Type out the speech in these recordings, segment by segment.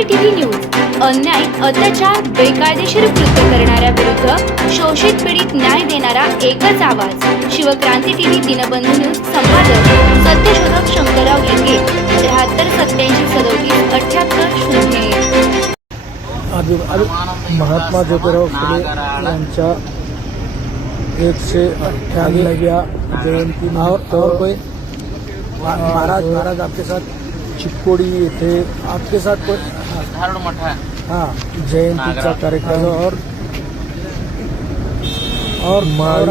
क्रांती TV news अन्याय अत्याचार बेकायदेशीर कृत्य करणाऱ्या विरुद्ध शोषित पीडित न्याय देणारा एकच आवाज शिवक्रांती टीव्ही दिनबंधू न्यूज संपादक सत्यशोधक शंकरराव लिंगे 73 87 महात्मा ज्योतिराव फुले यांच्या 198व्या जयंती और कोई महाराज आपके साथ चिक्कोडी येथे आपके साथ कोई हाँ जयंती का कार्यक्रम और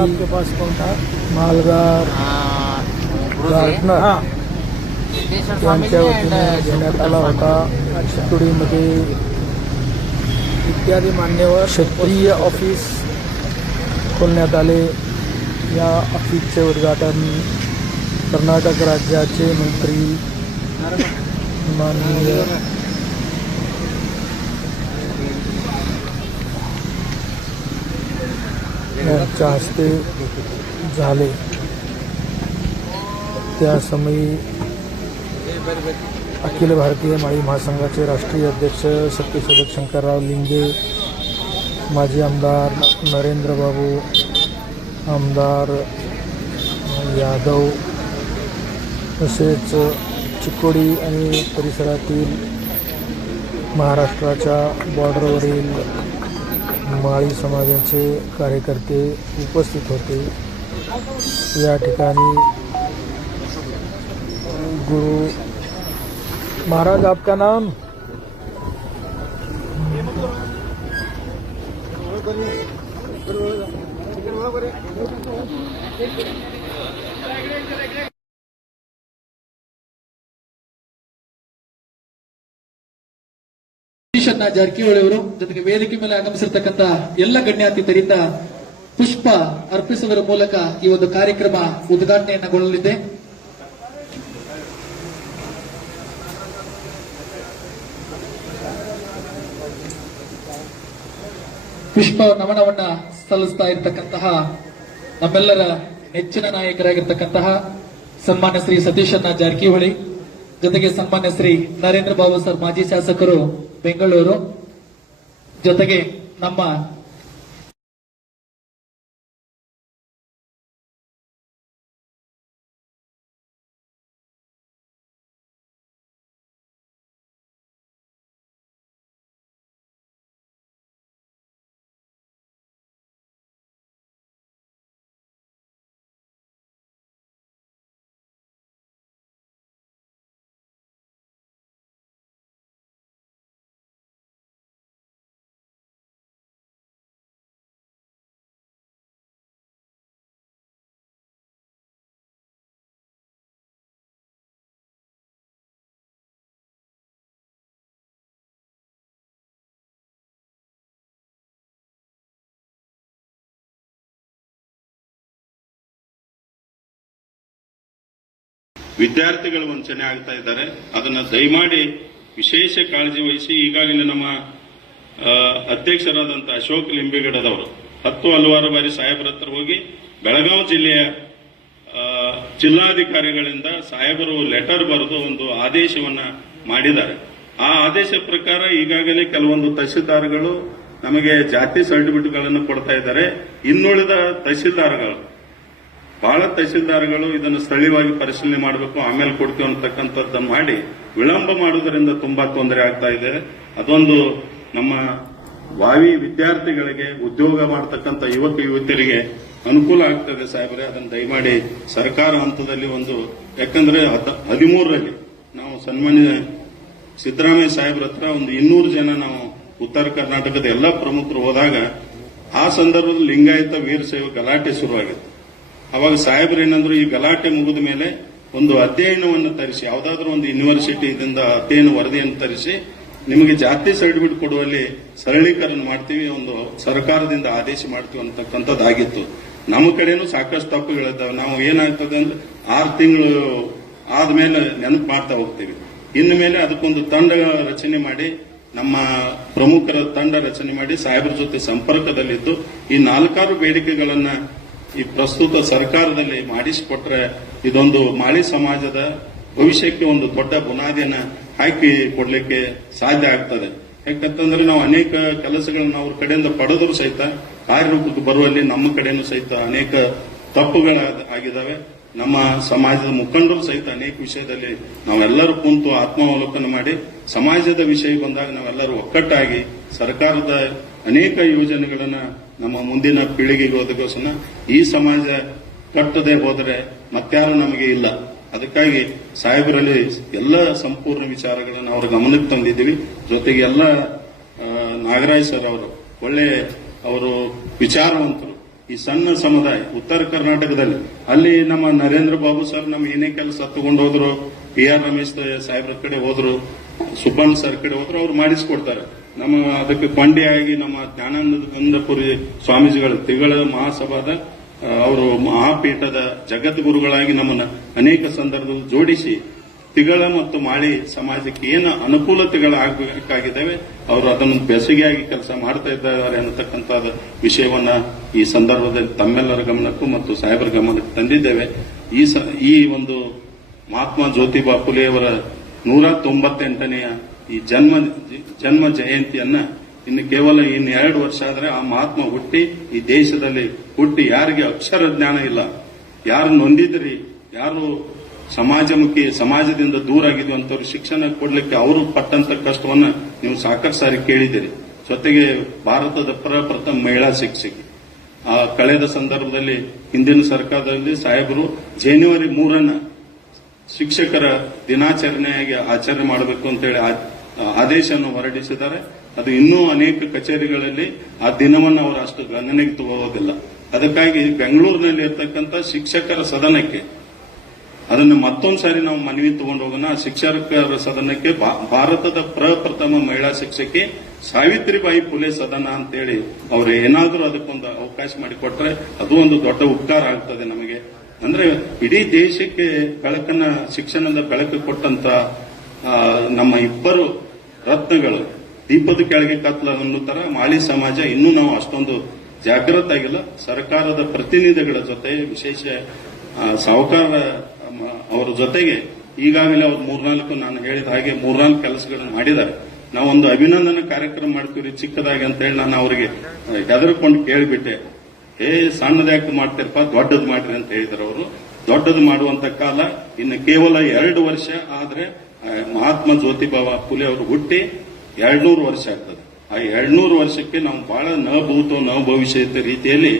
आपके पास कौन था मालगार गार्डनर यांच्या वतीने घेण्यात आला होता। चिक्कोडीमध्ये इत्यादी मान्यवर क्षेत्रीय ऑफिस खोलण्यात आले। या ऑफिसचे उद्घाटन कर्नाटक राज्याचे मंत्री माननीय यांच्या हस्ते झाले। त्यासमयी अखिल भारतीय माळी महासंघाचे राष्ट्रीय अध्यक्ष सत्यशोधक शंकरराव लिंगे, माजी आमदार नरेंद्र बाबू, आमदार यादव तसेच चिक्कोडी आणि परिसरातील महाराष्ट्राच्या बॉर्डरवरील माळी समाजाचे कार्यकर्ते उपस्थित होते। या ठिकाणी गुरु महाराज आपका नाम ಸತೀಶಣ್ಣ ಜಾರಕಿಹೊಳಿ ಅವರು ಜೊತೆಗೆ ವೇದಿಕೆ ಮೇಲೆ ಆಗಮಿಸಿರ್ತಕ್ಕಂಥ ಎಲ್ಲ ಗಣ್ಯಾತಿಥರಿಂದ ಪುಷ್ಪ ಅರ್ಪಿಸುವುದರ ಮೂಲಕ ಈ ಒಂದು ಕಾರ್ಯಕ್ರಮ ಉದ್ಘಾಟನೆಯನ್ನಗೊಳ್ಳಲಿದೆ। ಪುಷ್ಪ ನಮನವನ್ನ ಸಲ್ಲಿಸ್ತಾ ಇರತಕ್ಕಂತಹ ನಮ್ಮೆಲ್ಲರ ನೆಚ್ಚಿನ ನಾಯಕರಾಗಿರ್ತಕ್ಕಂತಹ ಸನ್ಮಾನ್ಯ ಶ್ರೀ ಸತೀಶಣ್ಣ ಜಾರಕಿಹೊಳಿ, ಜೊತೆಗೆ ಸನ್ಮಾನ್ಯ ಶ್ರೀ ನರೇಂದ್ರ ಬಾಬು ಸರ್ ಮಾಜಿ ಶಾಸಕರು ಬೆಂಗಳೂರು, ಜೊತೆಗೆ ನಮ್ಮ ವಿದ್ಯಾರ್ಥಿಗಳು ವಂಚನೆ ಆಗ್ತಾ ಇದ್ದಾರೆ। ಅದನ್ನ ದಯಮಾಡಿ ವಿಶೇಷ ಕಾಳಜಿ ವಹಿಸಿ ಈಗಾಗಲೇ ನಮ್ಮ ಅಧ್ಯಕ್ಷರಾದಂತಹ ಅಶೋಕ್ ಲಿಂಬೆಗಡದವರು 10 ಹಲವಾರು ಬಾರಿ ಸಾಹೇಬರ ಹತ್ರ ಹೋಗಿ ಬೆಳಗಾವಿ ಜಿಲ್ಲೆಯ ಜಿಲ್ಲಾಧಿಕಾರಿಗಳಿಂದ ಸಾಹೇಬರು ಲೆಟರ್ ಬರೆದು ಒಂದು ಆದೇಶವನ್ನ ಮಾಡಿದ್ದಾರೆ। ಆ ಆದೇಶ ಪ್ರಕಾರ ಈಗಾಗಲೇ ಕೆಲವೊಂದು ತಹಶೀಲ್ದಾರ್ಗಳು ನಮಗೆ ಜಾತಿ ಸರ್ಟಿಫಿಕೇಟ್ಗಳನ್ನು ಕೊಡ್ತಾ ಇದ್ದಾರೆ। ಇನ್ನುಳಿದ ತಹಶೀಲ್ದಾರ್ಗಳು ಬಹಳ ತಹಶೀಲ್ದಾರ್ಗಳು ಇದನ್ನು ಸ್ಥಳೀಯವಾಗಿ ಪರಿಶೀಲನೆ ಮಾಡಬೇಕು, ಆಮೇಲೆ ಕೊಡ್ತೀವಿ ಅಂತಕ್ಕಂಥದ್ದನ್ನು ಮಾಡಿ ವಿಳಂಬ ಮಾಡುವುದರಿಂದ ತುಂಬಾ ತೊಂದರೆ ಆಗ್ತಾ ಇದೆ। ಅದೊಂದು ನಮ್ಮ ಭಾವಿ ವಿದ್ಯಾರ್ಥಿಗಳಿಗೆ ಉದ್ಯೋಗ ಮಾಡತಕ್ಕಂಥ ಯುವಕ ಯುವತಿಯರಿಗೆ ಅನುಕೂಲ ಆಗ್ತದೆ ಸಾಹೇಬ್ರೆ, ಅದನ್ನು ದಯಮಾಡಿ ಸರ್ಕಾರ ಹಂತದಲ್ಲಿ ಒಂದು, ಯಾಕಂದ್ರೆ 13ರಲ್ಲಿ ನಾವು ಸನ್ಮಾನ್ಯ ಸಿದ್ದರಾಮಯ್ಯ ಸಾಹೇಬ್ರ ಹತ್ರ ಒಂದು 200 ಜನ ನಾವು ಉತ್ತರ ಕರ್ನಾಟಕದ ಎಲ್ಲಾ ಪ್ರಮುಖರು ಹೋದಾಗ ಆ ಸಂದರ್ಭದಲ್ಲಿ ಲಿಂಗಾಯತ ವೀರಶೈವ ಗಲಾಟೆ ಶುರುವಾಗಿತ್ತು। ಅವಾಗ ಸಾಹೇಬ್ರು ಏನಂದ್ರು, ಈ ಗಲಾಟೆ ಮುಗಿದ ಮೇಲೆ ಒಂದು ಅಧ್ಯಯನವನ್ನು ತರಿಸಿ, ಯಾವುದಾದ್ರೂ ಒಂದು ಯೂನಿವರ್ಸಿಟಿಯಿಂದ ಅಧ್ಯಯನ ವರದಿಯನ್ನು ತರಿಸಿ ನಿಮಗೆ ಜಾತಿ ಸರ್ಟಿಫಿಕೇಟ್ ಕೊಡುವಲ್ಲಿ ಸರಳೀಕರಣ ಮಾಡ್ತೀವಿ, ಒಂದು ಸರ್ಕಾರದಿಂದ ಆದೇಶ ಮಾಡ್ತೀವಿ ಅಂತಕ್ಕಂಥದ್ದಾಗಿತ್ತು। ನಮ್ಮ ಕಡೆನೂ ಸಾಕಷ್ಟು ತಪ್ಪುಗಳಿದ್ದಾವೆ। ನಾವು ಏನಾಗ್ತದೆ ಅಂದ್ರೆ 6 ತಿಂಗಳು ಆದ್ಮೇಲೆ ನೆನಪು ಮಾಡ್ತಾ ಹೋಗ್ತೀವಿ। ಇನ್ನು ಮೇಲೆ ಅದಕ್ಕೊಂದು ತಂಡ ರಚನೆ ಮಾಡಿ, ನಮ್ಮ ಪ್ರಮುಖರ ತಂಡ ರಚನೆ ಮಾಡಿ ಸಾಹೇಬ್ರ ಜೊತೆ ಸಂಪರ್ಕದಲ್ಲಿದ್ದು ಈ 4 ಬೇಡಿಕೆಗಳನ್ನ ಈ ಪ್ರಸ್ತುತ ಸರ್ಕಾರದಲ್ಲಿ ಮಾಡಿಸಿಕೊಟ್ರೆ ಇದೊಂದು ಮಾಳಿ ಸಮಾಜದ ಭವಿಷ್ಯಕ್ಕೆ ಒಂದು ದೊಡ್ಡ ಬುನಾದಿಯನ್ನ ಹಾಕಿ ಕೊಡ್ಲಿಕ್ಕೆ ಸಾಧ್ಯ ಆಗ್ತದೆ. ಯಾಕಂತಂದ್ರೆ ನಾವು ಅನೇಕ ಕೆಲಸಗಳನ್ನ ಅವ್ರ ಕಡೆಯಿಂದ ಪಡೆದರೂ ಸಹಿತ ಕಾರ್ಯರೂಪಕ್ಕೆ ಬರುವಲ್ಲಿ ನಮ್ಮ ಕಡೆನೂ ಸಹಿತ ಅನೇಕ ತಪ್ಪುಗಳಾಗಿದ್ದಾವೆ. ನಮ್ಮ ಸಮಾಜದ ಮುಖಂಡರು ಸಹಿತ ಅನೇಕ ವಿಷಯದಲ್ಲಿ ನಾವೆಲ್ಲರೂ ಕುಂತು ಆತ್ಮಾವಲೋಕನ ಮಾಡಿ ಸಮಾಜದ ವಿಷಯ ಬಂದಾಗ ನಾವೆಲ್ಲರೂ ಒಕ್ಕಟ್ಟಾಗಿ ಸರ್ಕಾರದ ಅನೇಕ ಯೋಜನೆಗಳನ್ನ ನಮ್ಮ ಮುಂದಿನ ಪೀಳಿಗೆಗೆ ಒದಗಿಸೋಣ. ಈ ಸಮಾಜ ಕಟ್ಟದೆ ಹೋದರೆ ಮತ್ಯಾರು ನಮಗೆ ಇಲ್ಲ. ಅದಕ್ಕಾಗಿ ಸಾಹೇಬರಲ್ಲಿ ಎಲ್ಲ ಸಂಪೂರ್ಣ ವಿಚಾರಗಳನ್ನು ಅವರ ಗಮನಕ್ಕೆ ತಂದಿದ್ದೀವಿ. ಜೊತೆಗೆ ಎಲ್ಲ ನಾಗರಾಜ್ ಸರ್ ಅವರು ಒಳ್ಳೆ ಅವರು ವಿಚಾರವಂತರು. ಈ ಸಣ್ಣ ಸಮುದಾಯ ಉತ್ತರ ಕರ್ನಾಟಕದಲ್ಲಿ ಅಲ್ಲಿ ನಮ್ಮ ನರೇಂದ್ರ ಬಾಬು ಸರ್ ನಮ್ಮ ಏನೇ ಕೆಲಸ ತಗೊಂಡು ಹೋದ್ರು, PR ರಮೇಶ್ ಸಾಹೇಬ್ರ ಕಡೆ ಹೋದ್ರು, ಸುಬ್ಬಣ್ಣ ಸರ್ ಕಡೆ ಹೋದ್ರು, ಅವ್ರು ಮಾಡಿಸಿಕೊಡ್ತಾರೆ. ನಮ್ಮ ಅದಕ್ಕೆ ಕೊಂಡಿಯಾಗಿ ನಮ್ಮ ಜ್ಞಾನಾನಂದಪುರಿ ಸ್ವಾಮೀಜಿಗಳು ತಿಗಳ ಮಹಾಸಭಾದ ಅವರು ಮಹಾಪೀಠದ ಜಗದ್ಗುರುಗಳಾಗಿ ನಮ್ಮನ್ನ ಅನೇಕ ಸಂದರ್ಭದಲ್ಲಿ ಜೋಡಿಸಿ ತಿಗಳ ಮತ್ತು ಮಾಳಿ ಸಮಾಜಕ್ಕೆ ಏನು ಅನುಕೂಲತೆಗಳಾಗಬೇಕಾಗಿದ್ದಾವೆ ಅವರು ಅದನ್ನು ಬೆಸುಗೆಯಾಗಿ ಕೆಲಸ ಮಾಡ್ತಾ ಇದ್ದಾರೆ ಅನ್ನತಕ್ಕಂಥ ವಿಷಯವನ್ನ ಈ ಸಂದರ್ಭದಲ್ಲಿ ತಮ್ಮೆಲ್ಲರ ಗಮನಕ್ಕೂ ಮತ್ತು ಸಾಹೇಬರ ಗಮನಕ್ಕೆ ತಂದಿದ್ದೇವೆ. ಈ ಒಂದು ಮಹಾತ್ಮ ಜ್ಯೋತಿಬಾ ಫುಲೆಯವರ 198ನೆಯ ಈ ಜನ್ಮ ಜಯಂತಿಯನ್ನ ಇನ್ನು ಕೇವಲ 2 ವರ್ಷ ಆದ್ರೆ ಆ ಮಹಾತ್ಮ ಹುಟ್ಟಿ ಈ ದೇಶದಲ್ಲಿ ಹುಟ್ಟಿ ಯಾರಿಗೆ ಅಕ್ಷರ ಜ್ಞಾನ ಇಲ್ಲ, ಯಾರು ನೊಂದಿದ್ರಿ, ಯಾರು ಸಮಾಜಮುಖಿ ಸಮಾಜದಿಂದ ದೂರ ಆಗಿದ್ವಿ ಅಂತವ್ರು ಶಿಕ್ಷಣ ಕೊಡ್ಲಿಕ್ಕೆ ಅವರು ಪಟ್ಟಂತ ಕಷ್ಟವನ್ನ ನೀವು ಸಾಕಷ್ಟು ಸಾರಿ ಕೇಳಿದ್ದೀರಿ. ಜೊತೆಗೆ ಭಾರತದ ಪ್ರಪ್ರಥಮ ಮಹಿಳಾ ಶಿಕ್ಷಕಿ. ಆ ಕಳೆದ ಸಂದರ್ಭದಲ್ಲಿ ಹಿಂದಿನ ಸರ್ಕಾರದಲ್ಲಿ ಸಾಹೇಬರು ಜನವರಿ 3 ಶಿಕ್ಷಕರ ದಿನಾಚರಣೆಯಾಗಿ ಆಚರಣೆ ಮಾಡಬೇಕು ಅಂತೇಳಿ ಆದೇಶವನ್ನು ಹೊರಡಿಸಿದ್ದಾರೆ. ಅದು ಇನ್ನೂ ಅನೇಕ ಕಚೇರಿಗಳಲ್ಲಿ ಆ ದಿನವನ್ನು ಅವರು ಅಷ್ಟು ಗಣನೆಗೆ ತಗೋದಿಲ್ಲ. ಅದಕ್ಕಾಗಿ ಬೆಂಗಳೂರಿನಲ್ಲಿ ಇರತಕ್ಕಂಥ ಶಿಕ್ಷಕರ ಸದನಕ್ಕೆ ಅದನ್ನು ಮತ್ತೊಂದು ಸಾರಿ ನಾವು ಮನವಿ ತಗೊಂಡು ಹೋಗೋಣ. ಶಿಕ್ಷಕರ ಸದನಕ್ಕೆ ಭಾರತದ ಪ್ರಪ್ರಥಮ ಮಹಿಳಾ ಶಿಕ್ಷಕಿ ಸಾವಿತ್ರಿಬಾಯಿ ಫುಲೆ ಸದನ ಅಂತೇಳಿ ಅವ್ರು ಏನಾದರೂ ಅದಕ್ಕೊಂದು ಅವಕಾಶ ಮಾಡಿಕೊಟ್ರೆ ಅದು ಒಂದು ದೊಡ್ಡ ಉಪಕಾರ ಆಗ್ತದೆ ನಮಗೆ. ಅಂದ್ರೆ ಇಡೀ ದೇಶಕ್ಕೆ ಬೆಳಕನ್ನ ಶಿಕ್ಷಣದ ಬೆಳಕು ಕೊಟ್ಟಂತ ನಮ್ಮ ಇಬ್ಬರು ರತ್ನಗಳು ದೀಪದ ಕೆಳಗೆ ಕತ್ಲ ಅನ್ನೋ ತರ ಮಾಳಿ ಸಮಾಜ ಇನ್ನೂ ನಾವು ಅಷ್ಟೊಂದು ಜಾಗೃತ ಆಗಿಲ್ಲ. ಸರ್ಕಾರದ ಪ್ರತಿನಿಧಿಗಳ ಜೊತೆ ವಿಶೇಷ ಸಾಹುಕಾರ ಅವರ ಜೊತೆಗೆ ಈಗಾಗಲೇ ಅವ್ರು 3-4 ನಾನು ಹೇಳಿದ ಹಾಗೆ 3-4 ಕೆಲಸಗಳನ್ನು ಮಾಡಿದ್ದಾರೆ. ನಾವೊಂದು ಅಭಿನಂದನಾ ಕಾರ್ಯಕ್ರಮ ಮಾಡ್ತೀವಿ ಚಿಕ್ಕದಾಗಿ ಅಂತ ಹೇಳಿ ನಾನು ಅವರಿಗೆ ಹೆದರ್ಕೊಂಡು ಕೇಳಿಬಿಟ್ಟೆ. ಸಣ್ಣದ್ಯಾಕೆ ಮಾಡ್ತೀರಪ್ಪ, ದೊಡ್ಡದು ಮಾಡ್ರಿ ಅಂತ ಹೇಳಿದ್ರು. ಅವರು ದೊಡ್ಡದು ಮಾಡುವಂತ ಕಾಲ ಇನ್ನು ಕೇವಲ 2 ವರ್ಷ ಆದ್ರೆ ಮಹಾತ್ಮ ಜ್ಯೋತಿಬಾ ಫುಲೆ ಅವರು ಹುಟ್ಟಿ 200 ವರ್ಷ ಆಗ್ತದೆ. ಆ 200 ವರ್ಷಕ್ಕೆ ನಾವು ಬಹಳ ನ ಭವಿಷ್ಯದ ರೀತಿಯಲ್ಲಿ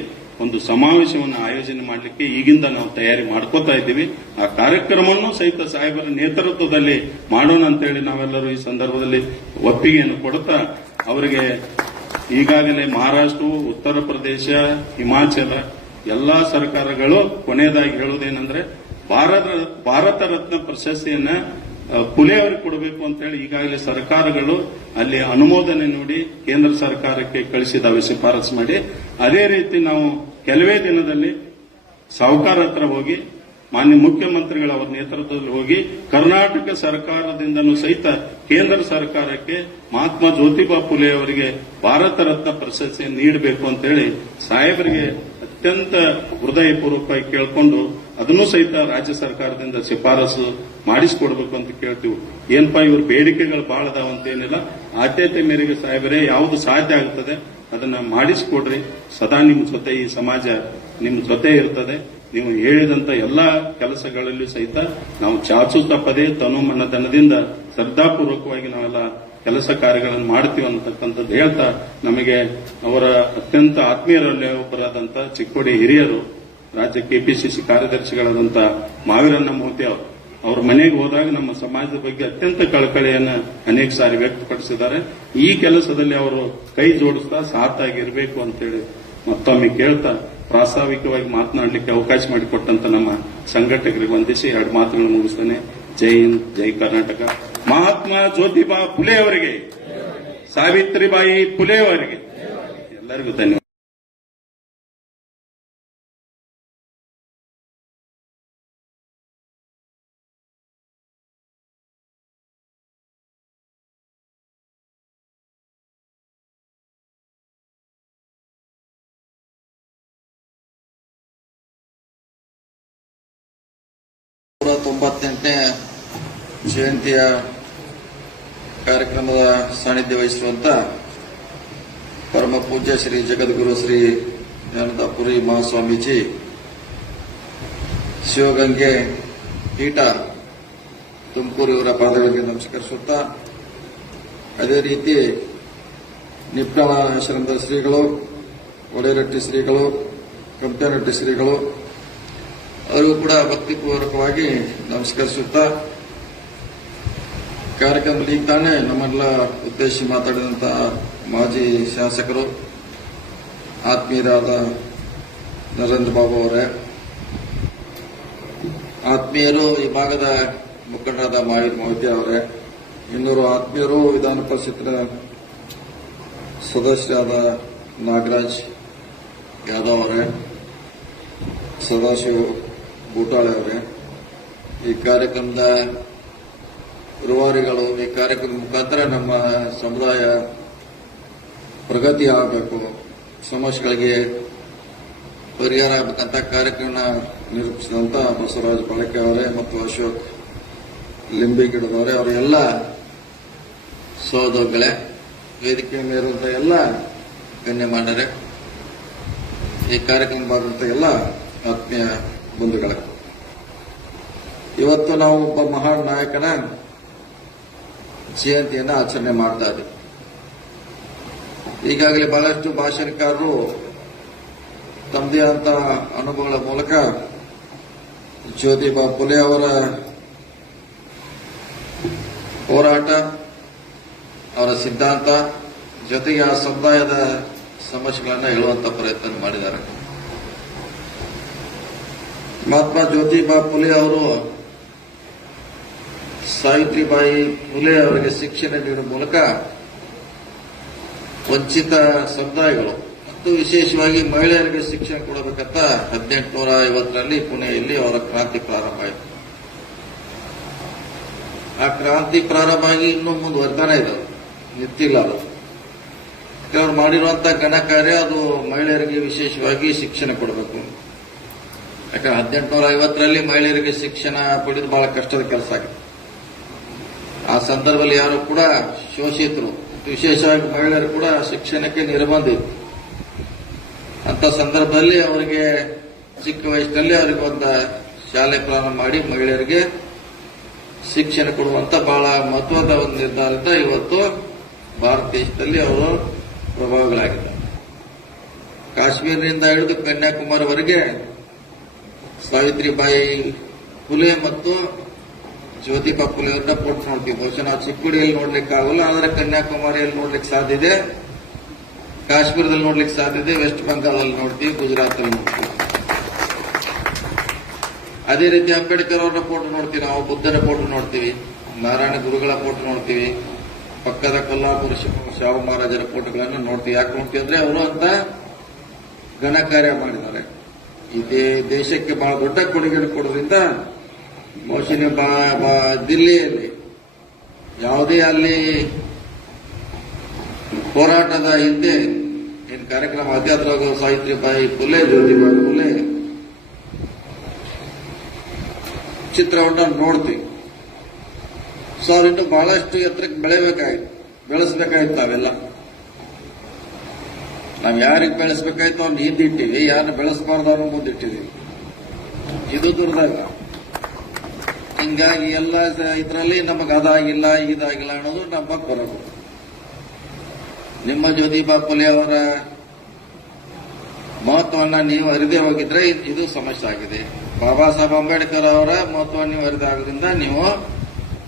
ಒಂದು ಸಮಾವೇಶವನ್ನು ಆಯೋಜನೆ ಮಾಡಲಿಕ್ಕೆ ಈಗಿಂದ ನಾವು ತಯಾರಿ ಮಾಡ್ಕೋತಾ ಇದ್ದೀವಿ. ಆ ಕಾರ್ಯಕ್ರಮವನ್ನು ಸಹಿತ ಸಾಹೇಬರ ನೇತೃತ್ವದಲ್ಲಿ ಮಾಡೋಣ ಅಂತೇಳಿ ನಾವೆಲ್ಲರೂ ಈ ಸಂದರ್ಭದಲ್ಲಿ ಒಪ್ಪಿಗೆಯನ್ನು ಕೊಡುತ್ತಾ ಅವರಿಗೆ ಈಗಾಗಲೇ ಮಹಾರಾಷ್ಟ್ರ, ಉತ್ತರ ಪ್ರದೇಶ, ಹಿಮಾಚಲ ಎಲ್ಲಾ ಸರ್ಕಾರಗಳು ಕೊನೆಯದಾಗಿ ಹೇಳುವುದೇನೆಂದ್ರೆ ಭಾರತ ರತ್ನ ಪ್ರಶಸ್ತಿಯನ್ನ ಫುಲೆ ಅವರಿಗೆ ಕೊಡಬೇಕು ಅಂತ ಹೇಳಿ ಈಗಾಗಲೇ ಸರ್ಕಾರಗಳು ಅಲ್ಲಿ ಅನುಮೋದನೆ ನೋಡಿ ಕೇಂದ್ರ ಸರ್ಕಾರಕ್ಕೆ ಕಳಿಸಿದಾವೆ ಶಿಫಾರಸು ಮಾಡಿ. ಅದೇ ರೀತಿ ನಾವು ಕೆಲವೇ ದಿನದಲ್ಲಿ ಸಾಹುಕಾರ ಹತ್ರ ಹೋಗಿ ಮಾನ್ಯ ಮುಖ್ಯಮಂತ್ರಿಗಳ ಅವರ ನೇತೃತ್ವದಲ್ಲಿ ಹೋಗಿ ಕರ್ನಾಟಕ ಸರ್ಕಾರದಿಂದಲೂ ಸಹಿತ ಕೇಂದ್ರ ಸರ್ಕಾರಕ್ಕೆ ಮಹಾತ್ಮ ಜ್ಯೋತಿಬಾ ಫುಲೆ ಅವರಿಗೆ ಭಾರತ ರತ್ನ ಪ್ರಶಸ್ತಿಯನ್ನು ನೀಡಬೇಕು ಅಂತ ಹೇಳಿ ಸಾಹೇಬರಿಗೆ ಅತ್ಯಂತ ಹೃದಯಪೂರ್ವಕವಾಗಿ ಕೇಳಿಕೊಂಡು ಅದನ್ನು ಸಹಿತ ರಾಜ್ಯ ಸರ್ಕಾರದಿಂದ ಶಿಫಾರಸು ಮಾಡಿಸಿಕೊಡ್ಬೇಕು ಅಂತ ಕೇಳ್ತೀವಿ. ಏನಪ್ಪಾ ಇವ್ರ ಬೇಡಿಕೆಗಳು ಬಹಳ ಅದಾವಂತೇನಿಲ್ಲ, ಆದ್ಯತೆ ಮೇರೆಗೆ ಸಾಹೇಬರೇ ಯಾವುದು ಸಾಧ್ಯ ಆಗ್ತದೆ ಅದನ್ನ ಮಾಡಿಸಿಕೊಡ್ರಿ. ಸದಾ ನಿಮ್ಮ ಜೊತೆ ಈ ಸಮಾಜ ನಿಮ್ಮ ಜೊತೆ ಇರ್ತದೆ. ನೀವು ಹೇಳಿದಂತ ಎಲ್ಲಾ ಕೆಲಸಗಳಲ್ಲಿ ಸಹಿತ ನಾವು ಚಾಚು ತಪ್ಪದೆ ತನು ಮನಧನದಿಂದ ಶ್ರದ್ಧಾಪೂರ್ವಕವಾಗಿ ನಾವೆಲ್ಲ ಕೆಲಸ ಕಾರ್ಯಗಳನ್ನು ಮಾಡ್ತೀವಿ ಅಂತಕ್ಕಂಥದ್ದು ಹೇಳ್ತಾ ನಮಗೆ ಅವರ ಅತ್ಯಂತ ಆತ್ಮೀಯರಲ್ಲಿ ಒಬ್ಬರಾದಂತ ಚಿಕ್ಕೋಡಿ ಹಿರಿಯರು ರಾಜ್ಯ ಕೆಪಿಸಿಸಿ ಕಾರ್ಯದರ್ಶಿಗಳಾದಂತ ಮಾವೀರಣ್ಣ ಮೋತಿ ಅವರು ಅವ್ರ ಮನೆಗೆ ಹೋದಾಗ ನಮ್ಮ ಸಮಾಜದ ಬಗ್ಗೆ ಅತ್ಯಂತ ಕಳಕಳಿಯನ್ನ ಅನೇಕ ಸಾರಿ ವ್ಯಕ್ತಪಡಿಸಿದ್ದಾರೆ. ಈ ಕೆಲಸದಲ್ಲಿ ಅವರು ಕೈ ಜೋಡಿಸ್ತಾ ಸಾಥಾಗಿರ್ಬೇಕು ಅಂತೇಳಿ ಮತ್ತೊಮ್ಮೆ ಕೇಳ್ತಾ ಪ್ರಾಸ್ತಾವಿಕವಾಗಿ ಮಾತನಾಡಲಿಕ್ಕೆ ಅವಕಾಶ ಮಾಡಿಕೊಟ್ಟಂತ ನಮ್ಮ ಸಂಘಟಕರಿಗೆ ವಂದಿಸಿ 2 ಮಾತುಗಳನ್ನು ಮುಗಿಸ್ತೇನೆ. ಜೈ ಹಿಂದ್, ಜೈ ಕರ್ನಾಟಕ. ಮಹಾತ್ಮ ಜ್ಯೋತಿಬಾ ಫುಲೆ ಅವರಿಗೆ, ಸಾವಿತ್ರಿಬಾಯಿ ಫುಲೆ ಅವರಿಗೆ ಎಲ್ಲರಿಗೂ ಧನ್ಯವಾದ. ನೇ ಜಯಂತಿಯ ಕಾರ್ಯಕ್ರಮದ ಸಾನ್ನಿಧ್ಯ ವಹಿಸುವಂತ ಪರಮ ಪೂಜ್ಯ ಶ್ರೀ ಜಗದ್ಗುರು ಶ್ರೀ ಜ್ಞಾನದಾಪುರಿ ಮಹಾಸ್ವಾಮೀಜಿ ಶಿವಗಂಗೆ ಪೀಠ ತುಮಕೂರು ಇವರ ಪಾದಗಳಿಗೆ ನಮಸ್ಕರಿಸುತ್ತಾ, ಅದೇ ರೀತಿ ನಿಪ್ಟಾಳಾಶ್ರಮದ ಶ್ರೀಗಳು, ಒಡೆರಟ್ಟಿ ಶ್ರೀಗಳು, ಕಂಪನಟ್ಟಿ ಶ್ರೀಗಳು ಅವರು ಕೂಡ ಭಕ್ತಿಪೂರ್ವಕವಾಗಿ ನಮಸ್ಕರಿಸುತ್ತಾ, ಕಾರ್ಯಕ್ರಮದಲ್ಲಿ ಈಗ ತಾನೇ ನಮ್ಮೆಲ್ಲ ಉದ್ದೇಶಿಸಿ ಮಾತಾಡಿದಂತಹ ಮಾಜಿ ಶಾಸಕರು ಆತ್ಮೀಯರಾದ ನರೇಂದ್ರ ಬಾಬು ಅವರೇ, ಆತ್ಮೀಯರು ಈ ಭಾಗದ ಮುಖಂಡರಾದ ಮಾಹಿರ್ ಮೊಹಿತೆ ಅವರೇ, ಇನ್ನೂರು ಆತ್ಮೀಯರು ವಿಧಾನ ಪರಿಷತ್ತಿನ ಸದಸ್ಯರಾದ ನಾಗರಾಜ್ ಯಾದವ್ ಅವರೇ, ಸದಾಶಿವ ಬೂಟಾಳೆ ಅವರೇ, ಈ ಕಾರ್ಯಕ್ರಮದ ರೂವಾರಿಗಳು, ಈ ಕಾರ್ಯಕ್ರಮದ ಮುಖಾಂತರ ನಮ್ಮ ಸಮುದಾಯ ಪ್ರಗತಿ ಆಗಬೇಕು, ಸಮಸ್ಯೆಗಳಿಗೆ ಪರಿಹಾರ ಆಗಬೇಕಂತ ಕಾರ್ಯಕ್ರಮ ನಿರೂಪಿಸಿದಂತ ಬಸವರಾಜ ಬಳಕೆ ಅವರೇ ಮತ್ತು ಅಶೋಕ್ ಲಿಂಬಿಗಿಡದವರೇ, ಅವರೆಲ್ಲ ಸಹೋದರಗಳೇ, ವೇದಿಕೆ ಮೇಲಿರುವಂತಹ ಎಲ್ಲ ಗಣ್ಯಮಾನ್ಯರೇ, ಈ ಕಾರ್ಯಕ್ರಮ ಭಾಗವಂತ ಎಲ್ಲ ಆತ್ಮೀಯ ಬಂಧುಗಳೇ, ಇವತ್ತು ನಾವು ಒಬ್ಬ ಮಹಾನ್ ನಾಯಕನ ಜಯಂತಿಯನ್ನು ಆಚರಣೆ ಮಾಡ್ತಾ ಇದ್ದೀವಿ. ಈಗಾಗಲೇ ಬಹಳಷ್ಟು ಭಾಷಣಕಾರರು ತಮ್ಮದೇ ಆದ ಅನುಭವಗಳ ಮೂಲಕ ಜ್ಯೋತಿಬಾ ಫುಲೆ ಅವರ ಹೋರಾಟ, ಅವರ ಸಿದ್ಧಾಂತ ಜೊತೆಗೆ ಆ ಸಮುದಾಯದ ಸಮಸ್ಯೆಗಳನ್ನು ಹೇಳುವಂತ ಪ್ರಯತ್ನ ಮಾಡಿದ್ದಾರೆ. ಮಹಾತ್ಮ ಜ್ಯೋತಿಬಾ ಫುಲೆ ಅವರು ಸಾವಿತ್ರಿಬಾಯಿ ಫುಲೆ ಅವರಿಗೆ ಶಿಕ್ಷಣ ನೀಡುವ ಮೂಲಕ ವಂಚಿತ ಸಮುದಾಯಗಳು ಮತ್ತು ವಿಶೇಷವಾಗಿ ಮಹಿಳೆಯರಿಗೆ ಶಿಕ್ಷಣ ಕೊಡಬೇಕಂತ 1850ರಲ್ಲಿ ಪುಣೆಯಲ್ಲಿ ಅವರ ಕ್ರಾಂತಿ ಪ್ರಾರಂಭ ಆಯಿತು. ಆ ಕ್ರಾಂತಿ ಪ್ರಾರಂಭ ಆಗಿ ಇನ್ನೂ ಮುಂದುವರ್ತಾನೆ ಇದೆ, ನಿಂತಿಲ್ಲ. ಅದು ಅವರು ಮಾಡಿರುವಂತಹ ಘನ ಕಾರ್ಯ, ಅದು ಮಹಿಳೆಯರಿಗೆ ವಿಶೇಷವಾಗಿ ಶಿಕ್ಷಣ ಕೊಡಬೇಕು. ಯಾಕಂದ್ರೆ 1850ರಲ್ಲಿ ಮಹಿಳೆಯರಿಗೆ ಶಿಕ್ಷಣ ಪಡೆದು ಬಹಳ ಕಷ್ಟದ ಕೆಲಸ ಆಗಿದೆ. ಆ ಸಂದರ್ಭದಲ್ಲಿ ಯಾರು ಕೂಡ ಶೋಷಿತರು, ವಿಶೇಷವಾಗಿ ಮಹಿಳೆಯರು ಕೂಡ ಶಿಕ್ಷಣಕ್ಕೆ ನಿರ್ಬಂಧ ಇತ್ತು. ಅಂತ ಸಂದರ್ಭದಲ್ಲಿ ಅವರಿಗೆ ಚಿಕ್ಕ ವಯಸ್ಸಿನಲ್ಲಿ ಅವರಿಗೆ ಒಂದು ಶಾಲೆ ಪ್ರಾರಂಭ ಮಾಡಿ ಮಹಿಳೆಯರಿಗೆ ಶಿಕ್ಷಣ ಕೊಡುವಂತ ಬಹಳ ಮಹತ್ವದ ಒಂದು ನಿರ್ಧಾರದಿಂದ ಇವತ್ತು ಭಾರತ ದೇಶದಲ್ಲಿ ಅವರು ಪ್ರಭಾವಗಳಾಗಿದ್ದಾರೆ. ಕಾಶ್ಮೀರದಿಂದ ಹಿಡಿದು ಕನ್ಯಾಕುಮಾರಿವರೆಗೆ ಸಾವಿತ್ರಿಬಾಯಿ ಫುಲೆ ಮತ್ತು ಜ್ಯೋತಿಬಾ ಫುಲೆ ಅವರನ್ನ ಫೋಟೋ ನೋಡ್ತೀವಿ. ಬಹುಶಃ ನಾವು ಚಿಕ್ಕುಡಿಯಲ್ಲಿ ನೋಡ್ಲಿಕ್ಕೆ ಆಗಲ್ಲ, ಆದರೆ ಕನ್ಯಾಕುಮಾರಿಯಲ್ಲಿ ನೋಡ್ಲಿಕ್ಕೆ ಸಾಧ್ಯ ಇದೆ, ಕಾಶ್ಮೀರದಲ್ಲಿ ನೋಡ್ಲಿಕ್ಕೆ ಸಾಧ್ಯ ಇದೆ, ವೆಸ್ಟ್ ಬೆಂಗಾಲಲ್ಲಿ ನೋಡ್ತೀವಿ, ಗುಜರಾತಲ್ಲಿ ನೋಡ್ತೀವಿ. ಅದೇ ರೀತಿ ಅಂಬೇಡ್ಕರ್ ಅವರ ಫೋಟೋ ನೋಡ್ತೀವಿ, ನಾವು ಬುದ್ಧನ ಫೋಟೋ ನೋಡ್ತೀವಿ, ನಾರಾಯಣ ಗುರುಗಳ ಫೋಟೋ ನೋಡ್ತೀವಿ, ಪಕ್ಕದ ಕೊಲ್ಲಾಪುರ ಶಾಹು ಮಹಾರಾಜರ ಫೋಟೋಗಳನ್ನು ನೋಡ್ತೀವಿ. ಯಾಕೆ ನೋಡ್ತೀವಿ ಅಂದ್ರೆ ಅವರು ಅಂತ ಘನ ಕಾರ್ಯ ಮಾಡಿದ್ದಾರೆ. ಈ ದೇಶಕ್ಕೆ ಬಹಳ ದೊಡ್ಡ ಕೊಡುಗೆಯನ್ನು ಕೊಡೋದ್ರಿಂದ ಬಹುಶಃ ದಿಲ್ಲಿಯಲ್ಲಿ ಯಾವುದೇ ಅಲ್ಲಿ ಹೋರಾಟದ ಹಿಂದೆ ಏನು ಕಾರ್ಯಕ್ರಮ ಅಧ್ಯಾತ್ಮ ಸಾವಿತ್ರಿಬಾಯಿ ಫುಲೆ, ಜ್ಯೋತಿಬಾ ಫುಲೆ ಚಿತ್ರವನ್ನು ನೋಡ್ತೀವಿ. ಸೊ ಅವ್ರಿನ್ನೂ ಬಹಳಷ್ಟು ಎತ್ತರಕ್ಕೆ ಬೆಳೆಸಬೇಕಾಗಿತ್ತು. ನಾವೆಲ್ಲ ನಾವು ಯಾರಿಗೆ ಬೆಳೆಸಬೇಕಾಯ್ತು ಅವ್ನು ಹಿಂದಿಟ್ಟಿವಿ, ಯಾರನ್ನ ಬೆಳೆಸಬಾರ್ದು ಅವ್ರನ್ನ ಮುಂದಿಟ್ಟಿವಿ. ಇದು ದುರ್ದಾಗ. ಹಿಂಗಾಗಿ ಎಲ್ಲ ಇದರಲ್ಲಿ ನಮಗೆ ಅದಾಗಿಲ್ಲ ಇದಾಗಿಲ್ಲ ಅನ್ನೋದು ನಮ್ಮ ಬರೋದು. ನಿಮ್ಮ ಜ್ಯೋತಿಬಾ ಫುಲೆ ಅವರ ಮಹತ್ವವನ್ನ ನೀವು ಅರಿದೇ ಹೋಗಿದ್ರೆ ಇದು ಸಮಸ್ಯೆ ಆಗಿದೆ. ಬಾಬಾ ಸಾಹೇಬ್ ಅಂಬೇಡ್ಕರ್ ಅವರ ಮಹತ್ವವನ್ನು ನೀವು ಅರಿದಾಗೋದ್ರಿಂದ ನೀವು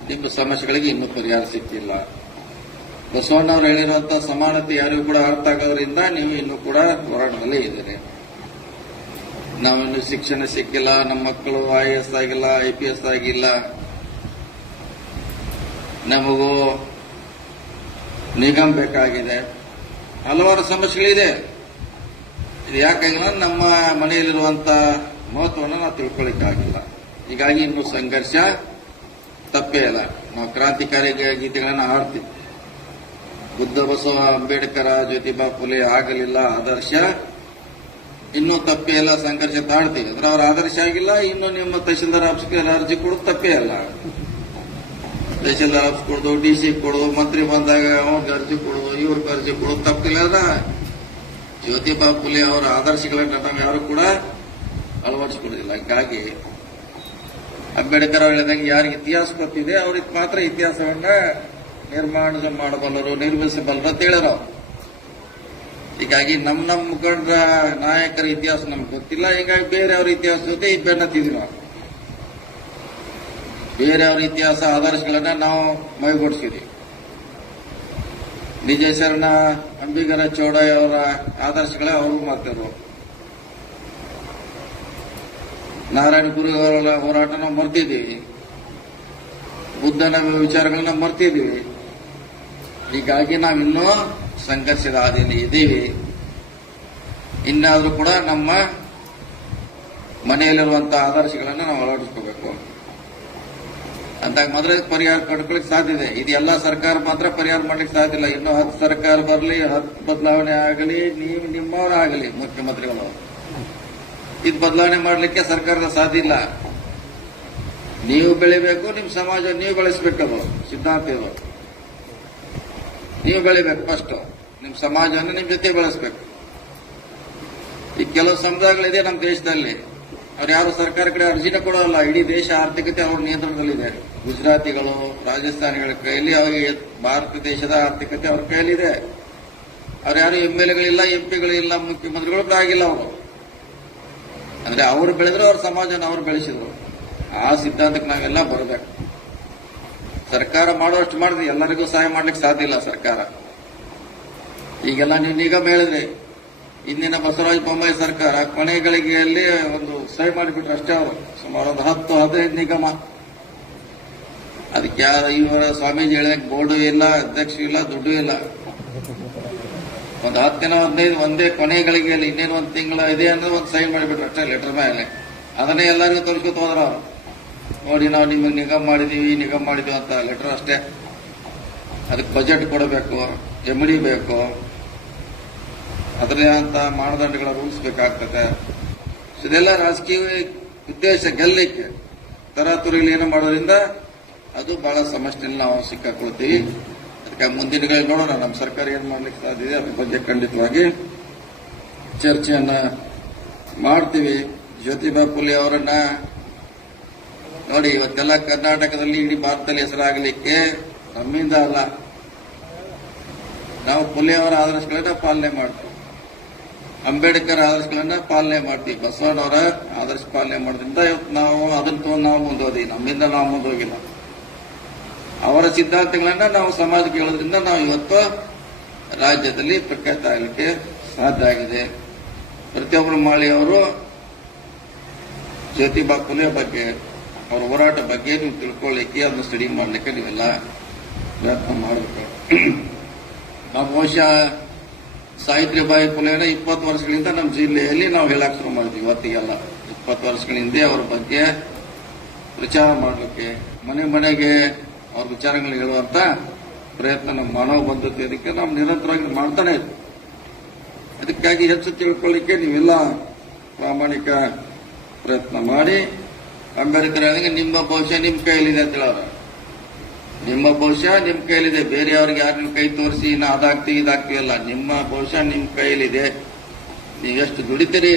ನಿಮ್ಮ ಸಮಸ್ಯೆಗಳಿಗೆ ಇನ್ನೂ ಪರಿಹಾರ ಸಿಕ್ಕಿಲ್ಲ. ಬಸವಣ್ಣ ಅವರು ಹೇಳಿರುವಂತಹ ಸಮಾನತೆ ಯಾರಿಗೂ ಕೂಡ ಅರ್ಥ ಆಗೋದ್ರಿಂದ ನೀವು ಇನ್ನೂ ಕೂಡ ಹೋರಾಟದಲ್ಲೇ ಇದ್ದೀರಿ. ನಾವಿನ್ನು ಶಿಕ್ಷಣ ಸಿಕ್ಕಿಲ್ಲ, ನಮ್ಮ ಮಕ್ಕಳು IAS ಆಗಿಲ್ಲ, IPS ಆಗಿಲ್ಲ, ನಮಗೂ ನಿಗಮ್ ಬೇಕಾಗಿದೆ, ಹಲವಾರು ಸಮಸ್ಯೆಗಳಿದೆ. ಇದು ಯಾಕಾಗಿಲ್ಲ, ನಮ್ಮ ಮನೆಯಲ್ಲಿರುವಂತ ಮಹತ್ವವನ್ನು ನಾವು ತಿಳ್ಕೊಳ್ಳಿಕ್ಕಾಗಿಲ್ಲ. ಹೀಗಾಗಿ ಇನ್ನು ಸಂಘರ್ಷ ತಪ್ಪೇ ಇಲ್ಲ. ನಾವು ಕ್ರಾಂತಿಕಾರಿ ಗೀತೆಗಳನ್ನು ಹಾಡ್ತೀವಿ. ಬುದ್ಧ, ಬಸವ, ಅಂಬೇಡ್ಕರ, ಜ್ಯೋತಿಬಾ ಫುಲೆ ಆಗಲಿಲ್ಲ ಆದರ್ಶ, ಇನ್ನೂ ತಪ್ಪೇ ಇಲ್ಲ, ಸಂಘರ್ಷ ತಾಡ್ತೀವಿ. ಅಂದ್ರೆ ಅವ್ರ ಆದರ್ಶ ಆಗಿಲ್ಲ, ಇನ್ನು ನಿಮ್ಮ ತಹಶೀಲ್ದಾರ್ ಆಫೀಸ್ಗೆ ಅರ್ಜಿ ಕೊಡೋದು ತಪ್ಪೇ ಅಲ್ಲ. ತಹಸೀಲ್ದಾರ್ ಆಫೀಸ್ ಕೊಡೋದು, DC ಕೊಡೋದು, ಮಂತ್ರಿ ಬಂದಾಗ ಅವ್ರಿಗೆ ಅರ್ಜಿ ಕೊಡೋದು, ಇವ್ರಿಗೆ ಅರ್ಜಿ ಕೊಡೋದು ತಪ್ಪಿಲ್ಲ. ಜ್ಯೋತಿಬಾ ಫುಲೆ ಅವರ ಆದರ್ಶಗಳನ್ನ ನಾವು ಯಾರು ಕೂಡ ಅಳವಡಿಸಿಕೊಳ್ಳೋದಿಲ್ಲ. ಹೀಗಾಗಿ ಅಂಬೇಡ್ಕರ್ ಅವರು ಹೇಳಿದಂಗೆ ಯಾರಿಗೆ ಇತಿಹಾಸ ಗೊತ್ತಿದೆ ಅವ್ರಿಗೆ ಮಾತ್ರ ಇತಿಹಾಸವನ್ನ ನಿರ್ಮಾಣ ಮಾಡಬಲ್ಲರು, ನಿರ್ಮಿಸಬಲ್ಲರು ಅಂತ ಹೇಳಿದ್ರು. ಹೀಗಾಗಿ ನಮ್ಮ ಮುಖಂಡರ ನಾಯಕರ ಇತಿಹಾಸ ನಮ್ಗೆ ಗೊತ್ತಿಲ್ಲ. ಹೀಗಾಗಿ ಬೇರೆಯವ್ರ ಇತಿಹಾಸ ಜೊತೆ ಬೆನ್ನತ್ತಿದ್ವಿ ನಾವು. ಬೇರೆಯವ್ರ ಇತಿಹಾಸ ಆದರ್ಶಗಳನ್ನ ನಾವು ಮೈಗೂಡಿಸಿದ್ವಿ. ನಿಜೇಶ್ವರನ ಅಂಬಿಗರ ಚೌಡಯ್ಯ ಅವರ ಆದರ್ಶಗಳೇ ಅವರು ಮಾಡ್ತಿದ್ರು. ನಾರಾಯಣ ಗುರು ಅವರ ಹೋರಾಟ ನಾವು ಮರ್ತಿದ್ದೀವಿ. ಬುದ್ಧನ ವಿಚಾರಗಳನ್ನ ಮರ್ತಿದ್ದೀವಿ. ಹೀಗಾಗಿ ನಾವಿನ್ನೂ ಸಂಘರ್ಷದ ಹಾದಿಯಲ್ಲಿ ಇದ್ದೀವಿ. ಇನ್ನಾದ್ರೂ ಕೂಡ ನಮ್ಮ ಮನೆಯಲ್ಲಿರುವಂತಹ ಆದರ್ಶಗಳನ್ನು ನಾವು ಅಳವಡಿಸ್ಕೋಬೇಕು. ಅಂದಾಗ ಮಾತ್ರ ಪರಿಹಾರ ಕಂಡುಕೊಳ್ಳಿಕ್ಕೆ ಸಾಧ್ಯ ಇದೆ. ಇದು ಎಲ್ಲ ಸರ್ಕಾರ ಮಾತ್ರ ಪರಿಹಾರ ಮಾಡ್ಲಿಕ್ಕೆ ಸಾಧ್ಯ ಇಲ್ಲ. ಇನ್ನು 10 ಸರ್ಕಾರ ಬರಲಿ, 10 ಬದಲಾವಣೆ ಆಗಲಿ, ನೀವು ನಿಮ್ಮವರಾಗಲಿ ಮುಖ್ಯಮಂತ್ರಿಗಳು, ಇದು ಬದಲಾವಣೆ ಮಾಡಲಿಕ್ಕೆ ಸರ್ಕಾರದ ಸಾಧ್ಯ ಇಲ್ಲ. ನೀವು ಬೆಳಿಬೇಕು, ನಿಮ್ಮ ಸಮಾಜ ನೀವು ಬೆಳೆಸಬೇಕದು ಸಿದ್ಧಾಂತ ಇದು. ನೀವು ಬೆಳಿಬೇಕು ಫಸ್ಟ್, ನಿಮ್ಮ ಸಮಾಜವನ್ನು ನಿಮ್ಮ ಜೊತೆ ಬೆಳೆಸಬೇಕು. ಈ ಕೆಲವು ಸಮುದಾಯಗಳಿದೆ ನಮ್ಮ ದೇಶದಲ್ಲಿ, ಅವ್ರು ಯಾರು ಸರ್ಕಾರ ಕಡೆ ಅರ್ಜಿನ ಕೊಡೋಲ್ಲ. ಇಡೀ ದೇಶ ಆರ್ಥಿಕತೆ ಅವ್ರ ನಿಯಂತ್ರಣದಲ್ಲಿದೆ. ಗುಜರಾತಿಗಳು, ರಾಜಸ್ಥಾನಿಗಳ ಕೈಯಲ್ಲಿ ಅವರಿಗೆ ಭಾರತ ದೇಶದ ಆರ್ಥಿಕತೆ ಅವ್ರ ಕೈಯಲ್ಲಿದೆ. ಅವ್ರು ಯಾರು MLAಗಳಿಲ್ಲ, MP ಗಳಿಲ್ಲ, ಮುಖ್ಯಮಂತ್ರಿಗಳು ಆಗಿಲ್ಲ. ಅವರು ಅಂದ್ರೆ ಅವರು ಬೆಳೆದ್ರು, ಅವ್ರ ಸಮಾಜನ ಅವ್ರು ಬೆಳೆಸಿದ್ರು. ಆ ಸಿದ್ಧಾಂತಕ್ಕೆ ನಾವೆಲ್ಲ ಬರಬೇಕು. ಸರ್ಕಾರ ಮಾಡುವಷ್ಟು ಮಾಡಿದ್ರೆ ಎಲ್ಲರಿಗೂ ಸಹಾಯ ಮಾಡ್ಲಿಕ್ಕೆ ಸಾಧ್ಯ ಇಲ್ಲ ಸರ್ಕಾರ. ಈಗೆಲ್ಲ ನೀವು ನಿಗಮ ಹೇಳಿದ್ರಿ, ಇಂದಿನ ಬಸವರಾಜ ಬೊಮ್ಮಾಯಿ ಸರ್ಕಾರ ಕೊನೆ ಗಳಿಗೆಯಲ್ಲಿ ಒಂದು ಸಹಿ ಮಾಡಿಬಿಟ್ರು ಅಷ್ಟೇ. ಅವರು ಸುಮಾರು ಒಂದು 10-15 ನಿಗಮ. ಅದಕ್ಕೆ ಇವರ ಸ್ವಾಮೀಜಿ ಹೇಳಿದಂಗೆ ಬೋರ್ಡು ಇಲ್ಲ, ಅಧ್ಯಕ್ಷ ಇಲ್ಲ, ದುಡ್ಡು ಇಲ್ಲ. ಒಂದು 10 ದಿನ 15 ಒಂದೇ ಕೊನೆ ಗಳಿಗೆಯಲ್ಲಿ ಇನ್ನೇನು ಒಂದು ತಿಂಗಳ ಇದೆ ಅಂದ್ರೆ ಒಂದು ಸಹಿ ಮಾಡಿಬಿಟ್ರು ಅಷ್ಟೇ ಲೆಟರ್ ಮೇಲೆ. ಅದನ್ನೇ ಎಲ್ಲರಿಗೂ ತೋರಿಸ್ಕೊತ ಹೋದ್ರ. ನೋಡಿ ನಾವು ನಿಮಗೆ ನಿಗಮ ಮಾಡಿದೀವಿ ಅಂತ ಲೆಟರ್ ಅಷ್ಟೇ. ಅದಕ್ಕೆ ಬಜೆಟ್ ಕೊಡಬೇಕು, MD ಬೇಕು, ಅದರಲ್ಲೇ ಅಂತ ಮಾನದಂಡಗಳ ರೂಲ್ಸ್ ಬೇಕಾಗ್ತದೆ. ಇದೆಲ್ಲ ರಾಜಕೀಯ ಉದ್ದೇಶ ಗೆಲ್ಲಲಿಕ್ಕೆ ತರಾತುರಿಲಿ ಏನು ಮಾಡೋದ್ರಿಂದ ಅದು ಬಹಳ ಸಮಸ್ಯೆಯಲ್ಲಿ ನಾವು ಸಿಕ್ಕಾಕೊಳ್ತೀವಿ. ಅದಕ್ಕೆ ಮುಂದಿನ ನೋಡೋಣ ನಮ್ಮ ಸರ್ಕಾರ ಏನ್ ಮಾಡ್ಲಿಕ್ಕೆ ಸಾಧ್ಯ ಇದೆ, ಅದ್ರ ಬಗ್ಗೆ ಖಂಡಿತವಾಗಿ ಚರ್ಚೆಯನ್ನ ಮಾಡ್ತೀವಿ. ಜ್ಯೋತಿಬಾ ಫುಲೆ ಅವರನ್ನ ನೋಡಿ, ಇವತ್ತೆಲ್ಲ ಕರ್ನಾಟಕದಲ್ಲಿ ಇಡೀ ಭಾರತದಲ್ಲಿ ಹೆಸರಾಗಲಿಕ್ಕೆ ನಮ್ಮಿಂದ ಅಲ್ಲ, ನಾವು ಫುಲೆ ಅವರ ಆದರ್ಶಗಳನ್ನ ಪಾಲನೆ ಮಾಡ್ತೀವಿ, ಅಂಬೇಡ್ಕರ್ ಆದರ್ಶಗಳನ್ನ ಪಾಲನೆ ಮಾಡ್ತೀವಿ, ಬಸವಣ್ಣವರ ಆದರ್ಶ ಪಾಲನೆ ಮಾಡೋದ್ರಿಂದ ಇವತ್ತು ನಾವು ಅದನ್ನ ತಗೊಂಡು ನಾವು ಮುಂದೋದಿ, ನಮ್ಮಿಂದ ನಾವು ಮುಂದೋಗಿಲ್ಲ. ಅವರ ಸಿದ್ಧಾಂತಗಳನ್ನ ನಾವು ಸಮಾಜಕ್ಕೆ ಹೇಳೋದ್ರಿಂದ ನಾವು ಇವತ್ತು ರಾಜ್ಯದಲ್ಲಿ ಪ್ರಖ್ಯಾತ ಆಗಲಿಕ್ಕೆ ಸಾಧ್ಯ ಆಗಿದೆ. ಪ್ರತಿಯೊಬ್ಬರು ಮಾಳಿಯವರು ಜ್ಯೋತಿಬಾ ಫುಲೆ ಬಗ್ಗೆ, ಅವರ ಹೋರಾಟ ಬಗ್ಗೆ ನೀವು ತಿಳ್ಕೊಳ್ಳಿಕ್ಕೆ, ಅದನ್ನ ಸ್ಟಡಿ ಮಾಡಲಿಕ್ಕೆ ನೀವೆಲ್ಲ ಪ್ರಯತ್ನ ಮಾಡಬೇಕು. ನಾವು ಬಹುಶಃ ಸಾವಿತ್ರಿಬಾಯಿ ಫುಲೆನ 20 ವರ್ಷಗಳಿಂದ ನಮ್ಮ ಜಿಲ್ಲೆಯಲ್ಲಿ ನಾವು ಹೇಳಕ್ ಶುರು ಮಾಡಿದ್ವಿ. ಇವತ್ತಿಗೆಲ್ಲ 20 ವರ್ಷಗಳ ಹಿಂದೆ ಅವರ ಬಗ್ಗೆ ಪ್ರಚಾರ ಮಾಡಲಿಕ್ಕೆ, ಮನೆ ಮನೆಗೆ ಅವ್ರ ವಿಚಾರಗಳು ಹೇಳುವಂತ ಪ್ರಯತ್ನ ನಮ್ಮ ಮಾನವ ಬಂಧುತ್ವ ಇದಕ್ಕೆ ನಾವು ನಿರಂತರವಾಗಿ ಮಾಡ್ತಾನೆ ಇದ್ವಿ. ಅದಕ್ಕಾಗಿ ಹೆಚ್ಚು ತಿಳ್ಕೊಳ್ಳಿಕ್ಕೆ ನೀವೆಲ್ಲ ಪ್ರಾಮಾಣಿಕ ಪ್ರಯತ್ನ ಮಾಡಿ, ಅಂಬೇಡ್ಕರ್ ಹೇಳಿದಂಗೆ ನಿಮ್ಮ ಭವಿಷ್ಯ ನಿಮ್ಮ ಕೈಯಲ್ಲಿದೆ ಅಂತ ಹೇಳೋರು. ನಿಮ್ಮ ಭವಿಷ್ಯ ನಿಮ್ಮ ಕೈಯಲ್ಲಿದೆ, ಬೇರೆಯವ್ರಿಗೆ ಯಾರನ್ನ ಕೈ ತೋರಿಸಿ ನಾ ಅದಾಗ್ತೀವಿ ಇದಾಗ್ತೀವಲ್ಲ. ನಿಮ್ಮ ಭವಿಷ್ಯ ನಿಮ್ಮ ಕೈಯಲ್ಲಿದೆ. ನೀವು ಎಷ್ಟು ದುಡಿತೀರಿ,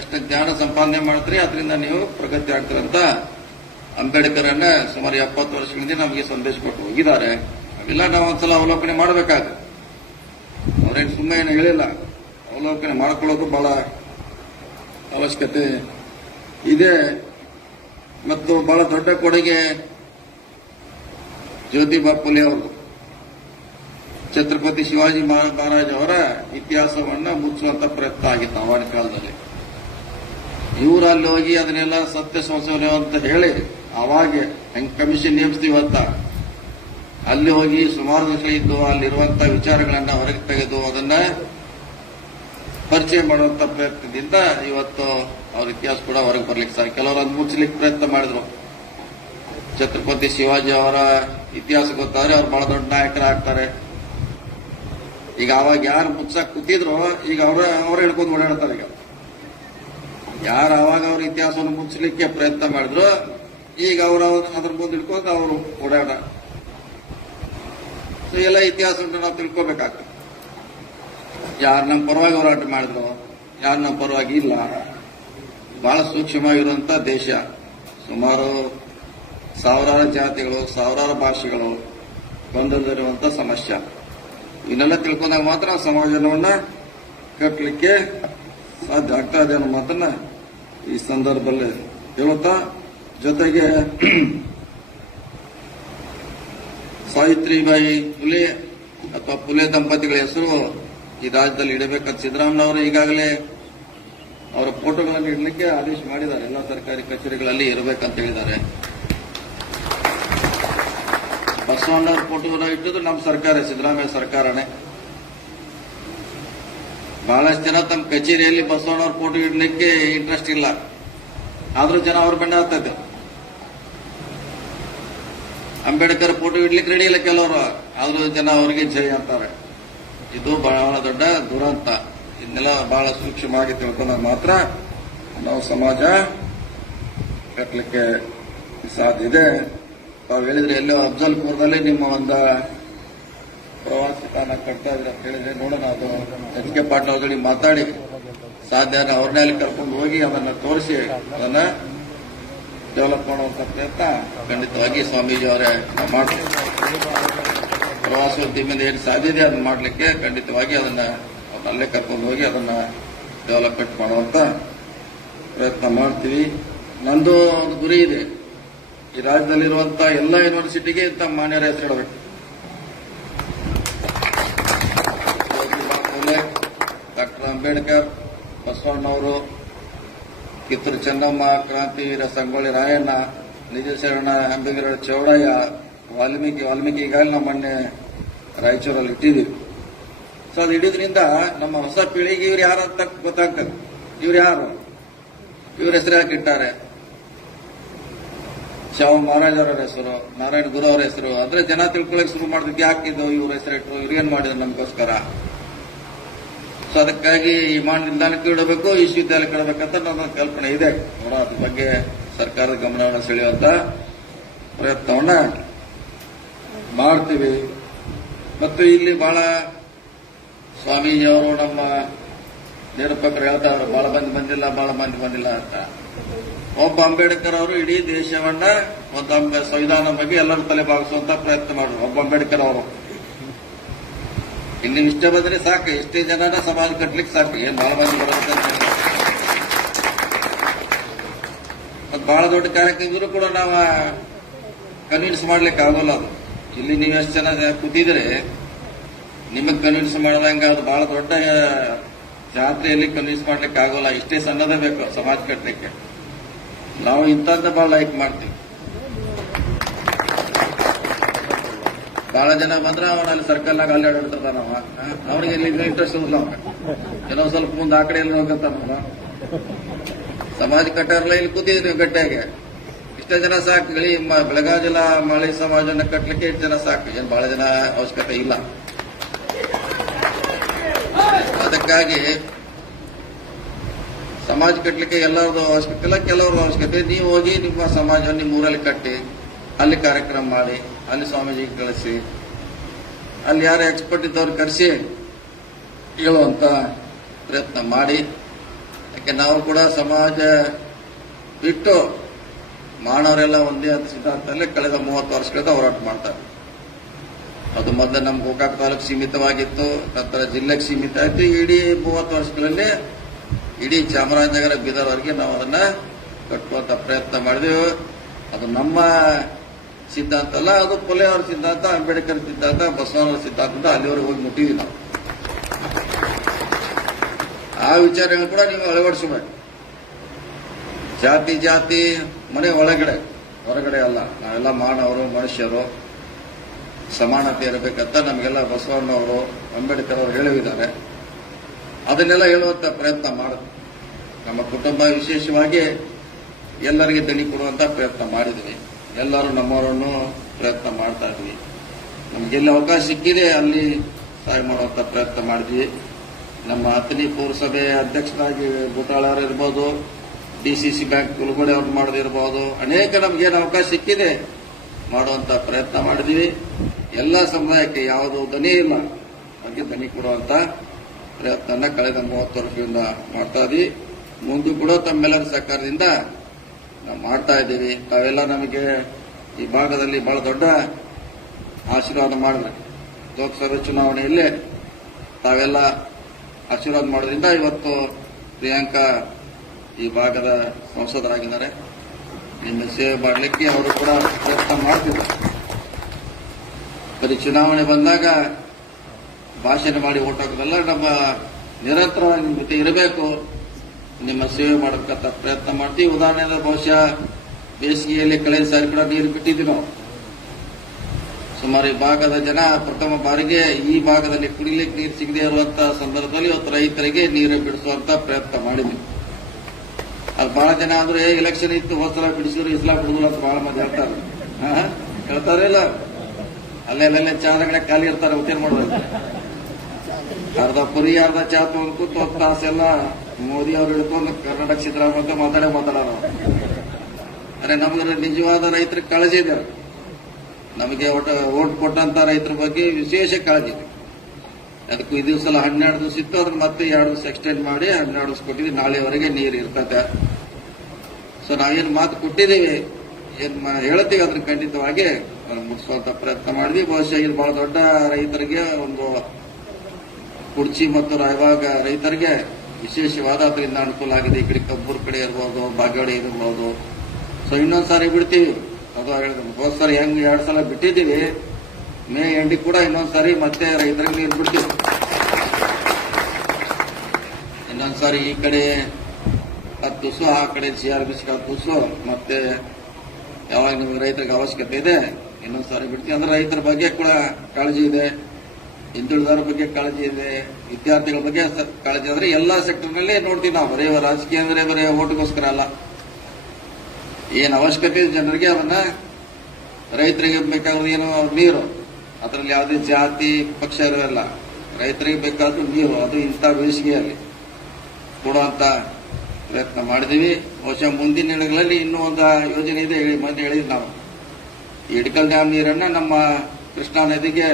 ಎಷ್ಟು ಜ್ಞಾನ ಸಂಪಾದನೆ ಮಾಡ್ತೀರಿ, ಅದರಿಂದ ನೀವು ಪ್ರಗತಿ ಆಗ್ತೀರಂತ ಅಂಬೇಡ್ಕರ್ ಅನ್ನ ಸುಮಾರು 70 ವರ್ಷಗಳಿಂದ ನಮಗೆ ಸಂದೇಶ ಕೊಟ್ಟು ಹೋಗಿದ್ದಾರೆ. ಅವೆಲ್ಲ ನಾವು ಒಂದ್ಸಲ ಅವಲೋಕನೆ ಮಾಡಬೇಕಾಗುತ್ತೆ. ಅವ್ರೇನು ಸುಮ್ಮನೆ ಏನು ಹೇಳಿಲ್ಲ, ಅವಲೋಕನೆ ಮಾಡ್ಕೊಳ್ಳೋದು ಬಹಳ ಅವಶ್ಯಕತೆ ಇದೆ. ಮತ್ತು ಬಹಳ ದೊಡ್ಡ ಕೊಡುಗೆ ಜ್ಯೋತಿಬಾ ಫುಲೆ ಅವರು ಛತ್ರಪತಿ ಶಿವಾಜಿ ಮಹಾರಾಜ್ ಅವರ ಇತಿಹಾಸವನ್ನ ಮುಚ್ಚುವಂತ ಪ್ರಯತ್ನ ಆಗಿತ್ತು ಆವಾಗಿನ ಕಾಲದಲ್ಲಿ. ಇವರು ಅಲ್ಲಿ ಹೋಗಿ ಅದನ್ನೆಲ್ಲ ಸತ್ಯ ಸಂಶೋಧನೆ ಅಂತ ಹೇಳಿ ಅವಾಗೆ ಹೆಂಗ್ ಕಮಿಷನ್ ನೇಮಿಸ್ತೀವಿ ಅಂತ ಅಲ್ಲಿ ಹೋಗಿ ಸುಮಾರು ವರ್ಷಗಳಿದ್ದು ಅಲ್ಲಿರುವಂತಹ ವಿಚಾರಗಳನ್ನ ಹೊರಗೆ ತೆಗೆದು ಅದನ್ನ ಪರಿಚಯ ಮಾಡುವಂತ ಪ್ರಯತ್ನದಿಂದ ಇವತ್ತು ಅವ್ರ ಇತಿಹಾಸ ಕೂಡ ಹೊರಗೆ ಬರ್ಲಿಕ್ಕೆ ಸಾಧ್ಯ. ಕೆಲವರು ಅದು ಮುಚ್ಚಲಿಕ್ಕೆ ಪ್ರಯತ್ನ ಮಾಡಿದ್ರು. ಛತ್ರಪತಿ ಶಿವಾಜಿ ಅವರ ಇತಿಹಾಸ ಗೊತ್ತಾದ್ರೆ ಅವ್ರು ಬಹಳ ದೊಡ್ಡ ನಾಯಕರಾಗ್ತಾರೆ. ಈಗ ಅವಾಗ ಯಾರು ಮುಚ್ಚಕ್ ಕೂತಿದ್ರು, ಈಗ ಅವ್ರ ಹಿಡ್ಕೊಂಡು ಓಡಾಡ್ತಾರೆ. ಈಗ ಯಾರು ಅವಾಗ ಅವ್ರ ಇತಿಹಾಸವನ್ನು ಮುಚ್ಚಲಿಕ್ಕೆ ಪ್ರಯತ್ನ ಮಾಡಿದ್ರು, ಈಗ ಅವರು ಅದ್ರ ಮುಂದೆ ಹಿಡ್ಕೊಂಡು ಅವರು ಸೊ ಎಲ್ಲ ಇತಿಹಾಸವನ್ನು ನಾವು ತಿಳ್ಕೋಬೇಕಾಗ್ತದೆ. ಯಾರು ನಮ್ಮ ಪರವಾಗಿ ಹೋರಾಟ ಮಾಡಿದ್ರು, ಯಾರು ನಮ್ಮ ಪರವಾಗಿ ಇಲ್ಲ. ಬಹಳ ಸೂಕ್ಷ್ಮವಾಗಿರುವಂತ ದೇಶ. ಸುಮಾರು ಸಾವಿರಾರು ಜಾತಿಗಳು, ಸಾವಿರಾರು ಭಾಷೆಗಳು ಗೊಂದಲದಲ್ಲಿರುವಂತ ಸಮಸ್ಯೆ. ಇವನ್ನೆಲ್ಲ ತಿಳ್ಕೊಂಡಾಗ ಮಾತ್ರ ಸಮಾಜವನ್ನ ಕಟ್ಟಲಿಕ್ಕೆ ಸಾಧ್ಯ ಆಗ್ತಾ ಇದೆ ಅನ್ನೋ ಮಾತನ್ನ ಈ ಸಂದರ್ಭದಲ್ಲಿ ಹೇಳುತ್ತಾ, ಜೊತೆಗೆ ಸಾವಿತ್ರಿಬಾಯಿ ಫುಲೆ ಅಥವಾ ಫುಲೆ ದಂಪತಿಗಳ ಹೆಸರು ಈ ರಾಜ್ಯದಲ್ಲಿ ಇಡಬೇಕಂತ ಸಿದ್ದರಾಮಯ್ಯನವರು ಈಗಾಗಲೇ ಅವರ ಫೋಟೋಗಳನ್ನು ಇಡಲಿಕ್ಕೆ ಆದೇಶ ಮಾಡಿದ್ದಾರೆ. ಎಲ್ಲ ಸರ್ಕಾರಿ ಕಚೇರಿಗಳಲ್ಲಿ ಇರಬೇಕಂತ ಹೇಳಿದ್ದಾರೆ. ಬಸವಣ್ಣವ್ರ ಫೋಟೋನ ಇಟ್ಟದ್ದು ನಮ್ಮ ಸರ್ಕಾರ, ಸಿದ್ದರಾಮಯ್ಯ ಸರ್ಕಾರನೇ. ಬಹಳಷ್ಟು ಜನ ತಮ್ಮ ಕಚೇರಿಯಲ್ಲಿ ಬಸವಣ್ಣವ್ರ ಫೋಟೋ ಇಡಲಿಕ್ಕೆ ಇಂಟ್ರೆಸ್ಟ್ ಇಲ್ಲ, ಆದ್ರೂ ಜನ ಅವ್ರ ಬೆನ್ನ ಹತ್ತದೆ. ಅಂಬೇಡ್ಕರ್ ಫೋಟೋ ಇಡ್ಲಿಕ್ಕೆ ರೆಡಿ ಇಲ್ಲ ಕೆಲವರು, ಆದ್ರೂ ಜನ ಅವರಿಗೆ ಜೈ ಅಂತಾರೆ. ಇದು ಬಹಳ ದೊಡ್ಡ ದುರಂತ. ಇದನ್ನೆಲ್ಲ ಬಹಳ ಸೂಕ್ಷ್ಮವಾಗಿ ತಿಳ್ಕೊಂಡಾಗ ಮಾತ್ರ ನಾವು ಸಮಾಜ ಕಟ್ಟಲಿಕ್ಕೆ ಸಾಧ್ಯ ಇದೆ. ತಾವು ಹೇಳಿದ್ರೆ ಎಲ್ಲೋ ಅಫ್ಜಲ್ಪುರದಲ್ಲಿ ನಿಮ್ಮ ಒಂದು ಪ್ರವಾಸಿ ತಾಣ ಕಟ್ತಾ ಇದ್ರೆ ಅಂತ ಹೇಳಿದ್ರೆ ನೋಡೋಣ. ಅದು ಎಚ್ ಕೆ ಪಾಟೀಲ್ ಅವ್ರ ಮಾತಾಡಿ ಸಾಧ್ಯ ಅವ್ರನ್ನೇ ಅಲ್ಲಿ ಕರ್ಕೊಂಡು ಹೋಗಿ ಅದನ್ನ ತೋರಿಸಿ ಅದನ್ನ ಡೆವಲಪ್ ಮಾಡುವಂತ ಪ್ರಯತ್ನ ಖಂಡಿತವಾಗಿ ಸ್ವಾಮೀಜಿ ಅವರೇ ಮಾಡ್ತಾರೆ. ಪ್ರವಾಸೋದ್ಯಮದಿಂದ ಏನು ಸಾಧ್ಯ ಇದೆ ಅದನ್ನ ಮಾಡಲಿಕ್ಕೆ ಖಂಡಿತವಾಗಿ ಅದನ್ನ ಅಲ್ಲೇ ಕರ್ಕೊಂಡು ಹೋಗಿ ಅದನ್ನ ಡೆವಲಪ್ಮೆಂಟ್ ಮಾಡುವಂತ ಪ್ರಯತ್ನ ಮಾಡ್ತೀವಿ. ನಂದು ಒಂದು ಗುರಿ ಇದೆ, ಈ ರಾಜ್ಯದಲ್ಲಿರುವಂತಹ ಎಲ್ಲ ಯೂನಿವರ್ಸಿಟಿಗೆ ಇಂಥ ಮಾನ್ಯರ ಹೆಸರು ಇಡಬೇಕು. ಡಾಕ್ಟರ್ ಅಂಬೇಡ್ಕರ್, ಬಸವಣ್ಣವರು, ಕಿತ್ತೂರು ಚೆನ್ನಮ್ಮ, ಕ್ರಾಂತಿವೀರ ಸಂಗೊಳ್ಳಿ ರಾಯಣ್ಣ, ನಿಜ ಶರಣ ಅಂಬೇಡ್ಕರ್, ಚೌಡಯ್ಯ, ವಾಲ್ಮೀಕಿ ಈಗಾಗಲೇ ನಮ್ಮ ಮೊನ್ನೆ ರಾಯಚೂರಲ್ಲಿ ಇಟ್ಟಿದ್ದೀವಿ. ಸೊ ಅದು ಇಡೋದ್ರಿಂದ ನಮ್ಮ ಹೊಸ ಪೀಳಿಗೆ ಇವ್ರು ಯಾರು ಅಂತ ಗೊತ್ತಾಗ್ತದೆ. ಇವ್ರು ಯಾರು, ಇವ್ರ ಹೆಸರು ಯಾಕೆ ಇಟ್ಟಾರೆ? ಶಾವ ಮಹಾರಾಜ್ ಅವರ ಹೆಸರು, ನಾರಾಯಣ ಗುರು ಅವರ ಹೆಸರು ಅಂದ್ರೆ ಜನ ತಿಳ್ಕೊಳ್ಳೋಕೆ ಶುರು ಮಾಡಿದಕ್ಕೆ ಯಾಕಿದ್ದು ಇವ್ರ ಹೆಸರಿಟ್ಟು, ಇವ್ರೇನ್ ಮಾಡಿದ್ರು ನಮಗೋಸ್ಕರ. ಸೊ ಅದಕ್ಕಾಗಿ ಈ ವಿಮಾನ ನಿಲ್ದಾಣಕ್ಕೆ ಇಡಬೇಕು, ವಿಶ್ವವಿದ್ಯಾಲಯಕ್ಕೆ ಇಡಬೇಕಂತ ನನ್ನ ಕಲ್ಪನೆ ಇದೆ. ನೋಡ ಅದ್ರ ಬಗ್ಗೆ ಸರ್ಕಾರದ ಗಮನವನ್ನು ಸೆಳೆಯುವಂತ ಪ್ರಯತ್ನವನ್ನ ಮಾಡ್ತೀವಿ. ಮತ್ತು ಇಲ್ಲಿ ಬಹಳ ಸ್ವಾಮೀಜಿ ಅವರು ನಮ್ಮ ನಿರೂಪಕರು ಹೇಳ್ತಾರೆ, ಬಹಳ ಮಂದಿ ಬಂದಿಲ್ಲ ಅಂತ. ಒಬ್ಬ ಅಂಬೇಡ್ಕರ್ ಅವರು ಇಡೀ ದೇಶವನ್ನ ಒಂದು ಸಂವಿಧಾನ ಬಗ್ಗೆ ಎಲ್ಲರೂ ತಲೆ ಬಾಗಿಸುವಂತ ಪ್ರಯತ್ನ ಮಾಡಿದ್ರು. ಒಬ್ಬ ಅಂಬೇಡ್ಕರ್ ಅವರು ಇನ್ನು ಇಷ್ಟ ಬಂದ್ರೆ ಸಾಕು, ಎಷ್ಟೇ ಜನನ ಸಮಾಜ ಕಟ್ಲಿಕ್ಕೆ ಸಾಕು, ಏನ್ ಬಹಳ ಮಂದಿ ಬರುತ್ತೆ. ಬಹಳ ದೊಡ್ಡ ಕಾರ್ಯಕ್ರಮ ಕೂಡ ನಾವು ಕನ್ವಿನ್ಸ್ ಮಾಡ್ಲಿಕ್ಕೆ ಆಗೋಲ್ಲ. ಅದು ಇಲ್ಲಿ ನೀವು ಎಷ್ಟು ಜನ ಕೂತಿದ್ರೆ ನಿಮಗ್ ಕನ್ವಿನ್ಸ್ ಮಾಡೋದಂಗ ಅದು ಬಹಳ ದೊಡ್ಡ ಜಾತ್ರೆಯಲ್ಲಿ ಕನ್ವಿನ್ಸ್ ಮಾಡ್ಲಿಕ್ಕೆ ಆಗೋಲ್ಲ. ಇಷ್ಟೇ ಸಣ್ಣದೇ ಬೇಕು ಸಮಾಜ ಕಟ್ಟಲಿಕ್ಕೆ. ನಾವು ಇಂಥದ್ದ ಬಹಳ ಲೈಕ್ ಮಾಡ್ತೀವಿ. ಬಹಳ ಜನ ಬಂದ್ರೆ ಅವನಲ್ಲಿ ಸರ್ಕಲ್ನಾಗ ಅಲ್ಲಾಡಿರ್ತಾರ. ಅವ್ರಿಗೆ ಇಲ್ಲಿ ಇಂಟ್ರೆಸ್ಟ್ ಇರಲ್ಲ. ಕೆಲವು ಸ್ವಲ್ಪ ಮುಂದೆ ಆ ಕಡೆ ಎಲ್ಲ ಹೋಗತ್ತಾನ. ಸಮಾಜ ಕಟ್ಟಾರಲ್ಲ, ಇಲ್ಲಿ ಕೂತಿದ್ವಿ ಗಟ್ಟಿಯಾಗೆ. ಇಷ್ಟ ಜನ ಸಾಕು. ಬೆಳಗಾವಿ ಜಿಲ್ಲಾ ಮಳೆ ಸಮಾಜನ ಕಟ್ಟಲಿಕ್ಕೆ ಇಷ್ಟು ಜನ ಸಾಕು, ಏನು ಬಹಳ ಜನ ಅವಶ್ಯಕತೆ ಇಲ್ಲ. ಅದಕ್ಕಾಗಿ ಸಮಾಜ ಕಟ್ಟಲಿಕ್ಕೆ ಎಲ್ಲರದು ಅವಶ್ಯಕತೆ ಇಲ್ಲ, ಕೆಲವ್ರದ್ದು ಅವಶ್ಯಕತೆ. ನೀವು ಹೋಗಿ ನಿಮ್ಮ ಸಮಾಜವನ್ನು ನಿಮ್ಮ ಊರಲ್ಲಿ ಕಟ್ಟಿ ಅಲ್ಲಿ ಕಾರ್ಯಕ್ರಮ ಮಾಡಿ ಅಲ್ಲಿ ಸ್ವಾಮೀಜಿಗೆ ಕಳಿಸಿ ಅಲ್ಲಿ ಯಾರು ಎಕ್ಸ್ಪರ್ಟ್ ಇದ್ದವ್ರು ಕರೆಸಿ ಹೇಳುವಂತ ಪ್ರಯತ್ನ ಮಾಡಿ. ಯಾಕೆ ನಾವು ಕೂಡ ಸಮಾಜ ಬಿಟ್ಟು ಮಾನವರೆಲ್ಲ ಒಂದೇ ಅಂತ ಸಿದ್ಧಾಂತದಲ್ಲಿ ಕಳೆದ 30 ವರ್ಷಗಳಿಂದ ಹೋರಾಟ ಮಾಡ್ತಾರೆ. ಅದು ಮೊದಲು ನಮ್ಮ ಗೋಕಾಕ್ ತಾಲೂಕು ಸೀಮಿತವಾಗಿತ್ತು, ನಂತರ ಜಿಲ್ಲೆಗೆ ಸೀಮಿತ ಆಯ್ತು. ಇಡೀ 30 ವರ್ಷಗಳಲ್ಲಿ ಇಡೀ ಚಾಮರಾಜನಗರ ಬೀದರ್ವರೆಗೆ ನಾವು ಅದನ್ನ ಕಟ್ಟುವಂತ ಪ್ರಯತ್ನ ಮಾಡಿದೆವು. ಅದು ನಮ್ಮ ಸಿದ್ಧಾಂತ ಅಲ್ಲ, ಅದು ಫುಲೆ ಅವರ ಸಿದ್ಧಾಂತ, ಅಂಬೇಡ್ಕರ್ ಸಿದ್ಧಾಂತ, ಬಸವಣ್ಣವರ ಸಿದ್ಧಾಂತ ಅಲ್ಲಿವರೆಗೆ ಹೋಗಿ ಮುಟ್ಟಿದ್ವಿ ನಾವು. ಆ ವಿಚಾರಗಳು ಕೂಡ ನೀವು ಅಳವಡಿಸಬೇಕು. ಜಾತಿ ಮನೆ ಹೊರಗಡೆ ಅಲ್ಲ, ನಾವೆಲ್ಲ ಮಾನವರು, ಮನುಷ್ಯರು, ಸಮಾನತೆ ಇರಬೇಕಂತ ನಮಗೆಲ್ಲ ಬಸವಣ್ಣವರು, ಅಂಬೇಡ್ಕರ್ ಅವರು ಹೇಳಿದ್ದಾರೆ. ಅದನ್ನೆಲ್ಲ ಹೇಳುವಂತ ಪ್ರಯತ್ನ ಮಾಡುದು. ನಮ್ಮ ಕುಟುಂಬ ವಿಶೇಷವಾಗಿ ಎಲ್ಲರಿಗೆ ದನಿ ಕೊಡುವಂತ ಪ್ರಯತ್ನ ಮಾಡಿದ್ವಿ. ಎಲ್ಲರೂ ನಮ್ಮವರನ್ನು ಪ್ರಯತ್ನ ಮಾಡ್ತಾ ಇದ್ವಿ. ನಮಗೆಲ್ಲಿ ಅವಕಾಶ ಸಿಕ್ಕಿದೆ ಅಲ್ಲಿ ಸಹಾಯ ಮಾಡುವಂತ ಪ್ರಯತ್ನ ಮಾಡಿದ್ವಿ. ನಮ್ಮ ಅಥಣಿ ಪೌರಸಭೆ ಅಧ್ಯಕ್ಷರಾಗಿ ಬೂಟಾಳರು ಇರ್ಬೋದು, ಡಿಸಿಸಿ ಬ್ಯಾಂಕ್ ಕುಲಗೋಡೆ ಅವ್ರು ಮಾಡೋದಿರ್ಬೋದು, ಅನೇಕ ನಮಗೇನು ಅವಕಾಶ ಸಿಕ್ಕಿದೆ ಮಾಡುವಂತ ಪ್ರಯತ್ನ ಮಾಡಿದ್ವಿ. ಎಲ್ಲ ಸಮುದಾಯಕ್ಕೆ ಯಾವುದು ದನಿ ಇಲ್ಲ ಅದಕ್ಕೆ ದನಿ ಕೊಡುವಂತ ಪ್ರಯತ್ನ ಕಳೆದ 30 ವರ್ಷದಿಂದ ಮಾಡ್ತಾ ಇದ್ದೀವಿ. ಮುಂದೂ ಕೂಡ ತಮ್ಮೆಲ್ಲರ ಸಹಕಾರದಿಂದ ನಾವು ಮಾಡ್ತಾ ಇದ್ದೀವಿ. ತಾವೆಲ್ಲ ನಮಗೆ ಈ ಭಾಗದಲ್ಲಿ ಬಹಳ ದೊಡ್ಡ ಆಶೀರ್ವಾದ ಮಾಡಿದ್ರೆ ಲೋಕಸಭೆ ಚುನಾವಣೆಯಲ್ಲಿ ತಾವೆಲ್ಲ ಆಶೀರ್ವಾದ ಮಾಡೋದ್ರಿಂದ ಇವತ್ತು ಪ್ರಿಯಾಂಕಾ ಈ ಭಾಗದ ಸಂಸದರಾಗಿದ್ದಾರೆ. ನಿಮ್ಮ ಸೇವೆ ಮಾಡಲಿಕ್ಕೆ ಅವರು ಕೂಡ ಪ್ರಯತ್ನ ಮಾಡ್ತಿದ್ದಾರೆ. ಬರೀ ಚುನಾವಣೆ ಬಂದಾಗ ಭಾಷಣ ಮಾಡಿ ಓಟ್ ಹಾಕೋದಲ್ಲ, ನಮ್ಮ ನಿರಂತರವಾಗಿ ನಿಮ್ಮ ಜೊತೆ ಇರಬೇಕು, ನಿಮ್ಮ ಸೇವೆ ಮಾಡಬೇಕಂತ ಪ್ರಯತ್ನ ಮಾಡ್ತೀವಿ. ಉದಾಹರಣೆ ಬಹುಶಃ ಬೇಸಿಗೆಯಲ್ಲಿ ಕಳೆದ ಸಾರಿ ಕೂಡ ನೀರು ಬಿಟ್ಟಿದ್ವಿ ನಾವು. ಸುಮಾರು ಈ ಭಾಗದ ಜನ ಪ್ರಥಮ ಬಾರಿಗೆ ಈ ಭಾಗದಲ್ಲಿ ಕುಡಿಲಿಕ್ಕೆ ನೀರು ಸಿಗದೆ ಇರುವಂತಹ ಸಂದರ್ಭದಲ್ಲಿ ಇವತ್ತು ರೈತರಿಗೆ ನೀರು ಬಿಡಿಸುವಂತ ಪ್ರಯತ್ನ ಮಾಡಿದ್ವಿ. ಅದು ಬಹಳ ಜನ ಆದ್ರೆ ಎಲೆಕ್ಷನ್ ಇತ್ತು, ಹೋದ್ಸಲ ಬಿಡಿಸಿದ್ರು, ಈ ಸಲ ಬಿಡುದಿಲ್ಲ ಅಂತ ಬಹಳ ಮಂದಿ ಹೇಳ್ತಾರೆ. ಹೇಳ್ತಾರೆ ಇಲ್ಲ, ಅಲ್ಲೆಲ್ಲೆಲ್ಲ ಚಾದಗಡೆ ಖಾಲಿ ಇರ್ತಾರೆ, ಉತ್ತೇರ್ ಮಾಡೋದು. ಅರ್ಧ ಪುರಿ ಅರ್ಧ ಚಾ ತಗೊಂಡು ಕೂತು 10 ತಾಸೆಲ್ಲ ಮೋದಿ ಅವರು ಹಿಡ್ಕೊಂಡು ಕರ್ನಾಟಕ ಸಿದ್ದರಾಮಯ್ಯ ಅಂತ ಮಾತಾಡೋರು. ಅರೆ ನಮಗೆ ನಿಜವಾದ ರೈತರ ಕಾಳಜಿ ಇದೆ. ನಮಗೆ ಓಟ್ ಕೊಟ್ಟಂತ ರೈತರ ಬಗ್ಗೆ ವಿಶೇಷ ಕಾಳಜಿ ಇದೆ. ಅದಕ್ಕೂ ಈ ದಿವಸ 12 ದಿವಸ ಇತ್ತು, ಅದನ್ನ ಮತ್ತೆ 2 ದಿವಸ ಎಕ್ಸ್ಟೆಂಡ್ ಮಾಡಿ 12 ದಿವಸ ಕೊಟ್ಟಿದ್ವಿ. ನಾಳೆವರೆಗೆ ನೀರು ಇರ್ತದೆ. ಸೊ ನಾವೇನು ಮಾತು ಕೊಟ್ಟಿದ್ದೀವಿ, ಏನ್ ಹೇಳ್ತೀವಿ ಅದನ್ನ ಖಂಡಿತವಾಗಿ ಮುಗಿಸುವಂತ ಪ್ರಯತ್ನ ಮಾಡಿದ್ವಿ. ಬಹುಶಃ ಇದು ಬಹಳ ದೊಡ್ಡ ರೈತರಿಗೆ ಒಂದು ಕುರ್ಚಿ ಮತ್ತು ರಾಯಬಾಗ ರೈತರಿಗೆ ವಿಶೇಷವಾದ ಅದರಿಂದ ಅನುಕೂಲ ಆಗಿದೆ. ಈ ಕಡೆ ಕಬ್ಬೂರ್ ಕಡೆ ಇರ್ಬೋದು, ಬಾಗೇವಾಡಿ ಇರ್ಬೋದು. ಸೊ ಇನ್ನೊಂದ್ ಸಾರಿ ಬಿಡ್ತೀವಿ. ಅದು ಹೇಳಿದ್ರು ಹೋದ್ ಸಾರಿ ಹೆಂಗ್ 2 ಸಲ ಬಿಟ್ಟಿದ್ದೀವಿ, ಮೇ ಎಂಡಿ ಕೂಡ ಇನ್ನೊಂದ್ಸಾರಿ ಮತ್ತೆ ರೈತರಿಗೆ ನೀರು ಬಿಡ್ತೀವಿ. ಇನ್ನೊಂದ್ಸಾರಿ ಈ ಕಡೆ 10 ದಿವಸ, ಆ ಕಡೆ CRBC 10 ದಿವಸ, ಮತ್ತೆ ಯಾವಾಗ ನಿಮಗೆ ರೈತರಿಗೆ ಅವಶ್ಯಕತೆ ಇದೆ ಇನ್ನೊಂದ್ಸಾರಿ ಬಿಡ್ತೀವಿ. ಅಂದ್ರೆ ರೈತರ ಬಗ್ಗೆ ಕೂಡ ಕಾಳಜಿ ಇದೆ, ಹಿಂದುಳಿದವರ ಬಗ್ಗೆ ಕಾಳಜಿ ಇದೆ, ವಿದ್ಯಾರ್ಥಿಗಳ ಬಗ್ಗೆ ಕಾಳಜಿ. ಅಂದ್ರೆ ಎಲ್ಲಾ ಸೆಕ್ಟರ್ನಲ್ಲಿ ನೋಡ್ತೀವಿ ನಾವು. ಬರೀ ರಾಜಕೀಯ ಅಂದ್ರೆ ಬರೀ ಓಟ್ಗೋಸ್ಕರ ಅಲ್ಲ, ಏನ್ ಅವಶ್ಯಕತೆ ಇದೆ ಜನರಿಗೆ ಅದನ್ನ ರೈತರಿಗೆ ಬೇಕಾದ ಏನು ನೀರು, ಅದರಲ್ಲಿ ಯಾವುದೇ ಜಾತಿ ಪಕ್ಷ ಇರೋಲ್ಲ. ರೈತರಿಗೆ ಬೇಕಾದ್ರೂ ನೀರು, ಅದು ಇಂಥ ಬೇಸಿಗೆಯಲ್ಲಿ ಕೊಡುವಂತ ಪ್ರಯತ್ನ ಮಾಡಿದೀವಿ. ಬಹುಶಃ ಮುಂದಿನ ದಿನಗಳಲ್ಲಿ ಇನ್ನೂ ಒಂದು ಯೋಜನೆ ಇದೆ, ಮೊನ್ನೆ ಹೇಳಿದ್ವಿ ನಾವು. ಈ ಇಡ್ಕಲ್ ಡ್ಯಾಮ್ ನೀರನ್ನ ನಮ್ಮ ಕೃಷ್ಣಾ ನದಿಗೆ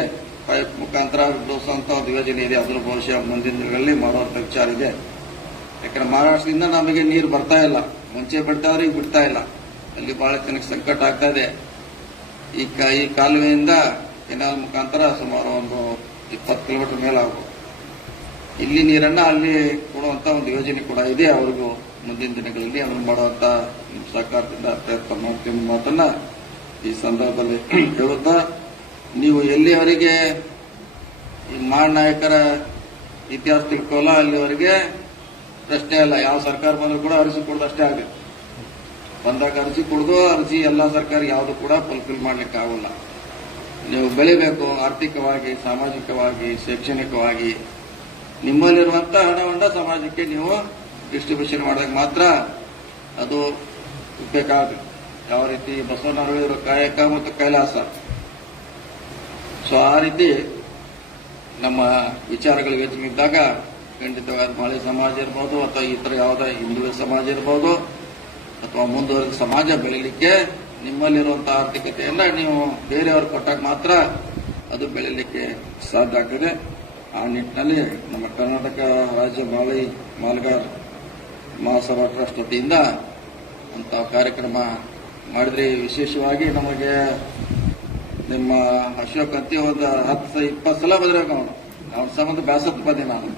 ಪೈಪ್ ಮುಖಾಂತರ ಬಿಡಿಸುವಂತ ಒಂದು ಯೋಜನೆ ಇದೆ. ಅದ್ರ ಬಹುಶಃ ಮುಂದಿನ ದಿನಗಳಲ್ಲಿ ಮಾಡುವಂತ ವಿಚಾರ ಇದೆ. ಯಾಕಂದ್ರೆ ಮಹಾರಾಷ್ಟ್ರದಿಂದ ನಮಗೆ ನೀರು ಬರ್ತಾ ಇಲ್ಲ. ಮುಂಚೆ ಬಿಡ್ತಾ ಇದ್ರೆ ಈಗ ಬಿಡ್ತಾ ಇಲ್ಲ. ಅಲ್ಲಿ ಬಹಳ ಜನಕ್ಕೆ ಸಂಕಟ ಆಗ್ತಾ ಇದೆ. ಈ ಕಾಲುವೆಯಿಂದ ಕೆನಾಲ್ ಮುಖಾಂತರ ಸುಮಾರು ಒಂದು 20 ಕಿಲೋಮೀಟರ್ ಮೇಲಾಗಬಹುದು. ಇಲ್ಲಿ ನೀರನ್ನ ಅಲ್ಲಿ ಕೊಡುವಂತ ಒಂದು ಯೋಜನೆ ಕೂಡ ಇದೆ. ಅವ್ರಿಗೂ ಮುಂದಿನ ದಿನಗಳಲ್ಲಿ ಅದನ್ನು ಮಾಡುವಂತ ಸಹಕಾರದಿಂದ ಪ್ರಯತ್ನ ಮಾಡ್ತೀವಿ ಮಾತನ್ನ ಈ ಸಂದರ್ಭದಲ್ಲಿ ಹೇಳುತ್ತಾ, ನೀವು ಎಲ್ಲಿಯವರೆಗೆ ಈ ನಾಯಕರ ಇತಿಹಾಸ ತಿಳ್ಕೊಳ್ಳೋ ಅಲ್ಲಿವರೆಗೆ ಪ್ರಶ್ನೆ ಅಲ್ಲ. ಯಾವ ಸರ್ಕಾರ ಬಂದರೂ ಕೂಡ ಅರ್ಜಿ ಕೊಡೋದಷ್ಟೇ ಆಗುತ್ತೆ. ಬಂದಾಗ ಅರ್ಜಿ ಕೊಡೋದು, ಅರ್ಜಿ ಎಲ್ಲಾ ಸರ್ಕಾರ ಯಾವುದು ಕೂಡ ಫುಲ್ಫಿಲ್ ಮಾಡ್ಲಿಕ್ಕೆ ಆಗೋಲ್ಲ. ನೀವು ಬೆಳಿಬೇಕು, ಆರ್ಥಿಕವಾಗಿ, ಸಾಮಾಜಿಕವಾಗಿ, ಶೈಕ್ಷಣಿಕವಾಗಿ. ನಿಮ್ಮಲ್ಲಿರುವಂತಹ ಹಣವನ್ನ ಸಮಾಜಕ್ಕೆ ನೀವು ಡಿಸ್ಟ್ರಿಬ್ಯೂಷನ್ ಮಾಡಿದಾಗ ಮಾತ್ರ ಅದು ಬೇಕಾಗುತ್ತೆ. ಯಾವ ರೀತಿ ಬಸವಣ್ಣವರು ಕಾಯಕ ಮತ್ತು ಕೈಲಾಸ. ಸೊ ಆ ರೀತಿ ನಮ್ಮ ವಿಚಾರಗಳಿಗೆ ಇದ್ದಾಗ ಖಂಡಿತವಾದ ಮಳೆ ಸಮಾಜ ಇರ್ಬೋದು, ಅಥವಾ ಇತರ ಯಾವುದೇ ಹಿಂದುಳಿದ ಸಮಾಜ ಇರ್ಬೋದು, ಅಥವಾ ಮುಂದುವರೆದ ಸಮಾಜ ಬೆಳೀಲಿಕ್ಕೆ ನಿಮ್ಮಲ್ಲಿರುವಂತಹ ಆರ್ಥಿಕತೆಯನ್ನ ನೀವು ಬೇರೆಯವರು ಕೊಟ್ಟಾಗ ಮಾತ್ರ ಅದು ಬೆಳೀಲಿಕ್ಕೆ ಸಾಧ್ಯ ಆಗ್ತದೆ. ಆ ನಿಟ್ಟಿನಲ್ಲಿ ನಮ್ಮ ಕರ್ನಾಟಕ ರಾಜ್ಯ ಮಾಲಗಾರ್ ಮಹಾಸಭಾ ಟ್ರಸ್ಟ್ ವತಿಯಿಂದ ಅಂತ ಕಾರ್ಯಕ್ರಮ ಮಾಡಿದ್ರೆ, ವಿಶೇಷವಾಗಿ ನಮಗೆ ನಿಮ್ಮ ಅಶೋಕ್ ಅಂತಿ ಒಂದು 10-20 ಸಲ ಬದಲಾಗ ಅವನ ಸಂಬಂಧ ಬ್ಯಾಸತ್ ಬಂದೆ. ನಾನು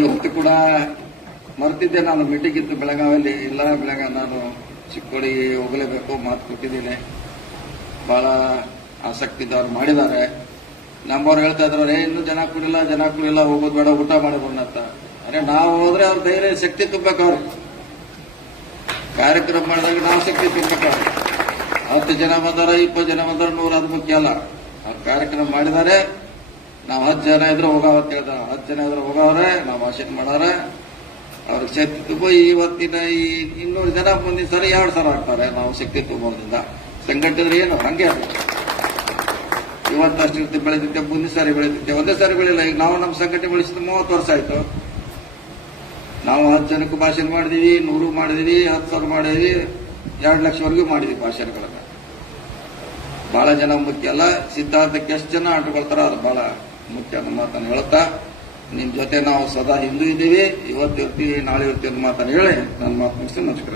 ಇವತ್ತು ಕೂಡ ಮರ್ತಿದ್ದೆ. ನಾನು ಮೀಟಿಂಗ್ ಇತ್ತು ಬೆಳಗಾವಿಯಲ್ಲಿ. ಇಲ್ಲ ನಾನು ಚಿಕ್ಕೋಡಿ ಹೋಗಲೇಬೇಕು, ಮಾತು ಕೊಟ್ಟಿದ್ದೀನಿ. ಬಹಳ ಆಸಕ್ತಿದವ್ರು ಮಾಡಿದ್ದಾರೆ. ನಮ್ಮವ್ರು ಹೇಳ್ತಾ ಇದ್ರು, ಇನ್ನೂ ಜನ ಕುಡಿಲ್ಲ, ಹೋಗೋದು ಬೇಡ, ಊಟ ಮಾಡಿಬೋಣ ಅಂತ. ಅರೆ ನಾವು ಹೋದ್ರೆ ಅವ್ರ ಧೈರ್ಯ ಶಕ್ತಿ ತುಂಬಬೇಕವ್ರು. ಕಾರ್ಯಕ್ರಮ ಮಾಡಿದಾಗ ನಾವು ಶಕ್ತಿ ತುಂಬಬೇಕವ್ರು. 10 ಜನ ಬಂದಾರ, 20 ಜನ ಬಂದಾರ, 100 ಅದು ಮುಖ್ಯ ಅಲ್ಲ. ಅವ್ರು ಕಾರ್ಯಕ್ರಮ ಮಾಡಿದ್ದಾರೆ. ನಾವು 10 ಜನ ಇದ್ರೆ ಹೋಗಾವತ್ ಹೇಳ್ದ, 10 ಜನ ಇದ್ರೆ ಹೋಗವ್ರೆ, ನಾವು ಭಾಷಣ ಮಾಡಾರೆ. ಅವ್ರಿಗೆ ಶಕ್ತಿ ತುಂಬ. ಇವತ್ತಿನ ಈ 200 ಜನ ಮುಂದಿನ ಸರಿ 2 ಸಲ ಆಗ್ತಾರೆ. ನಾವು ಶಕ್ತಿ ತುಂಬೋದ್ರಿಂದ ಸಂಘಟಿದ್ರೆ ಏನು ಹಂಗೆ ಇವತ್ತಷ್ಟು ಬೆಳೆದಿದ್ದೆ, ಮುಂದಿನ ಸಾರಿ ಬೆಳೆದಿದ್ದೆ, ಒಂದೇ ಸಾರಿ ಬೆಳಿಲ್ಲ. ಈಗ ನಾವು ನಮ್ಮ ಸಂಘಟನೆ ಬೆಳೆಸಿದ 30 ವರ್ಷ ಆಯ್ತು. ನಾವು 10 ಜನಕ್ಕೂ ಭಾಷಣ ಮಾಡಿದೀವಿ, 100 ಮಾಡಿದೀವಿ, 10,000 ಮಾಡಿದೀವಿ, 2 ಲಕ್ಷವರೆಗೂ ಮಾಡಿದೀವಿ ಭಾಷಣಗಳನ್ನ. ಬಹಳ ಜನ ಮುಖ್ಯ ಅಲ್ಲ, ಸಿದ್ಧಾಂತಕ್ಕೆ ಎಷ್ಟು ಜನ ಅಂಟುಕೊಳ್ತಾರ ಅದು ಬಹಳ ಮುಖ್ಯ ಅನ್ನೋ ಮಾತನ್ನು ಹೇಳ್ತಾ, ನಿಮ್ ಜೊತೆ ನಾವು ಸದಾ ಹಿಂದೂ ಇದ್ದೀವಿ, ಇವತ್ತು ಇರ್ತೀವಿ ನಾಳೆ ಇರ್ತೀವಿ ಅನ್ನೋ ಮಾತನ್ನು ಹೇಳಿ ನನ್ನ ಮಾತು ಮುಗಿಸಿ ನಮಸ್ಕಾರ.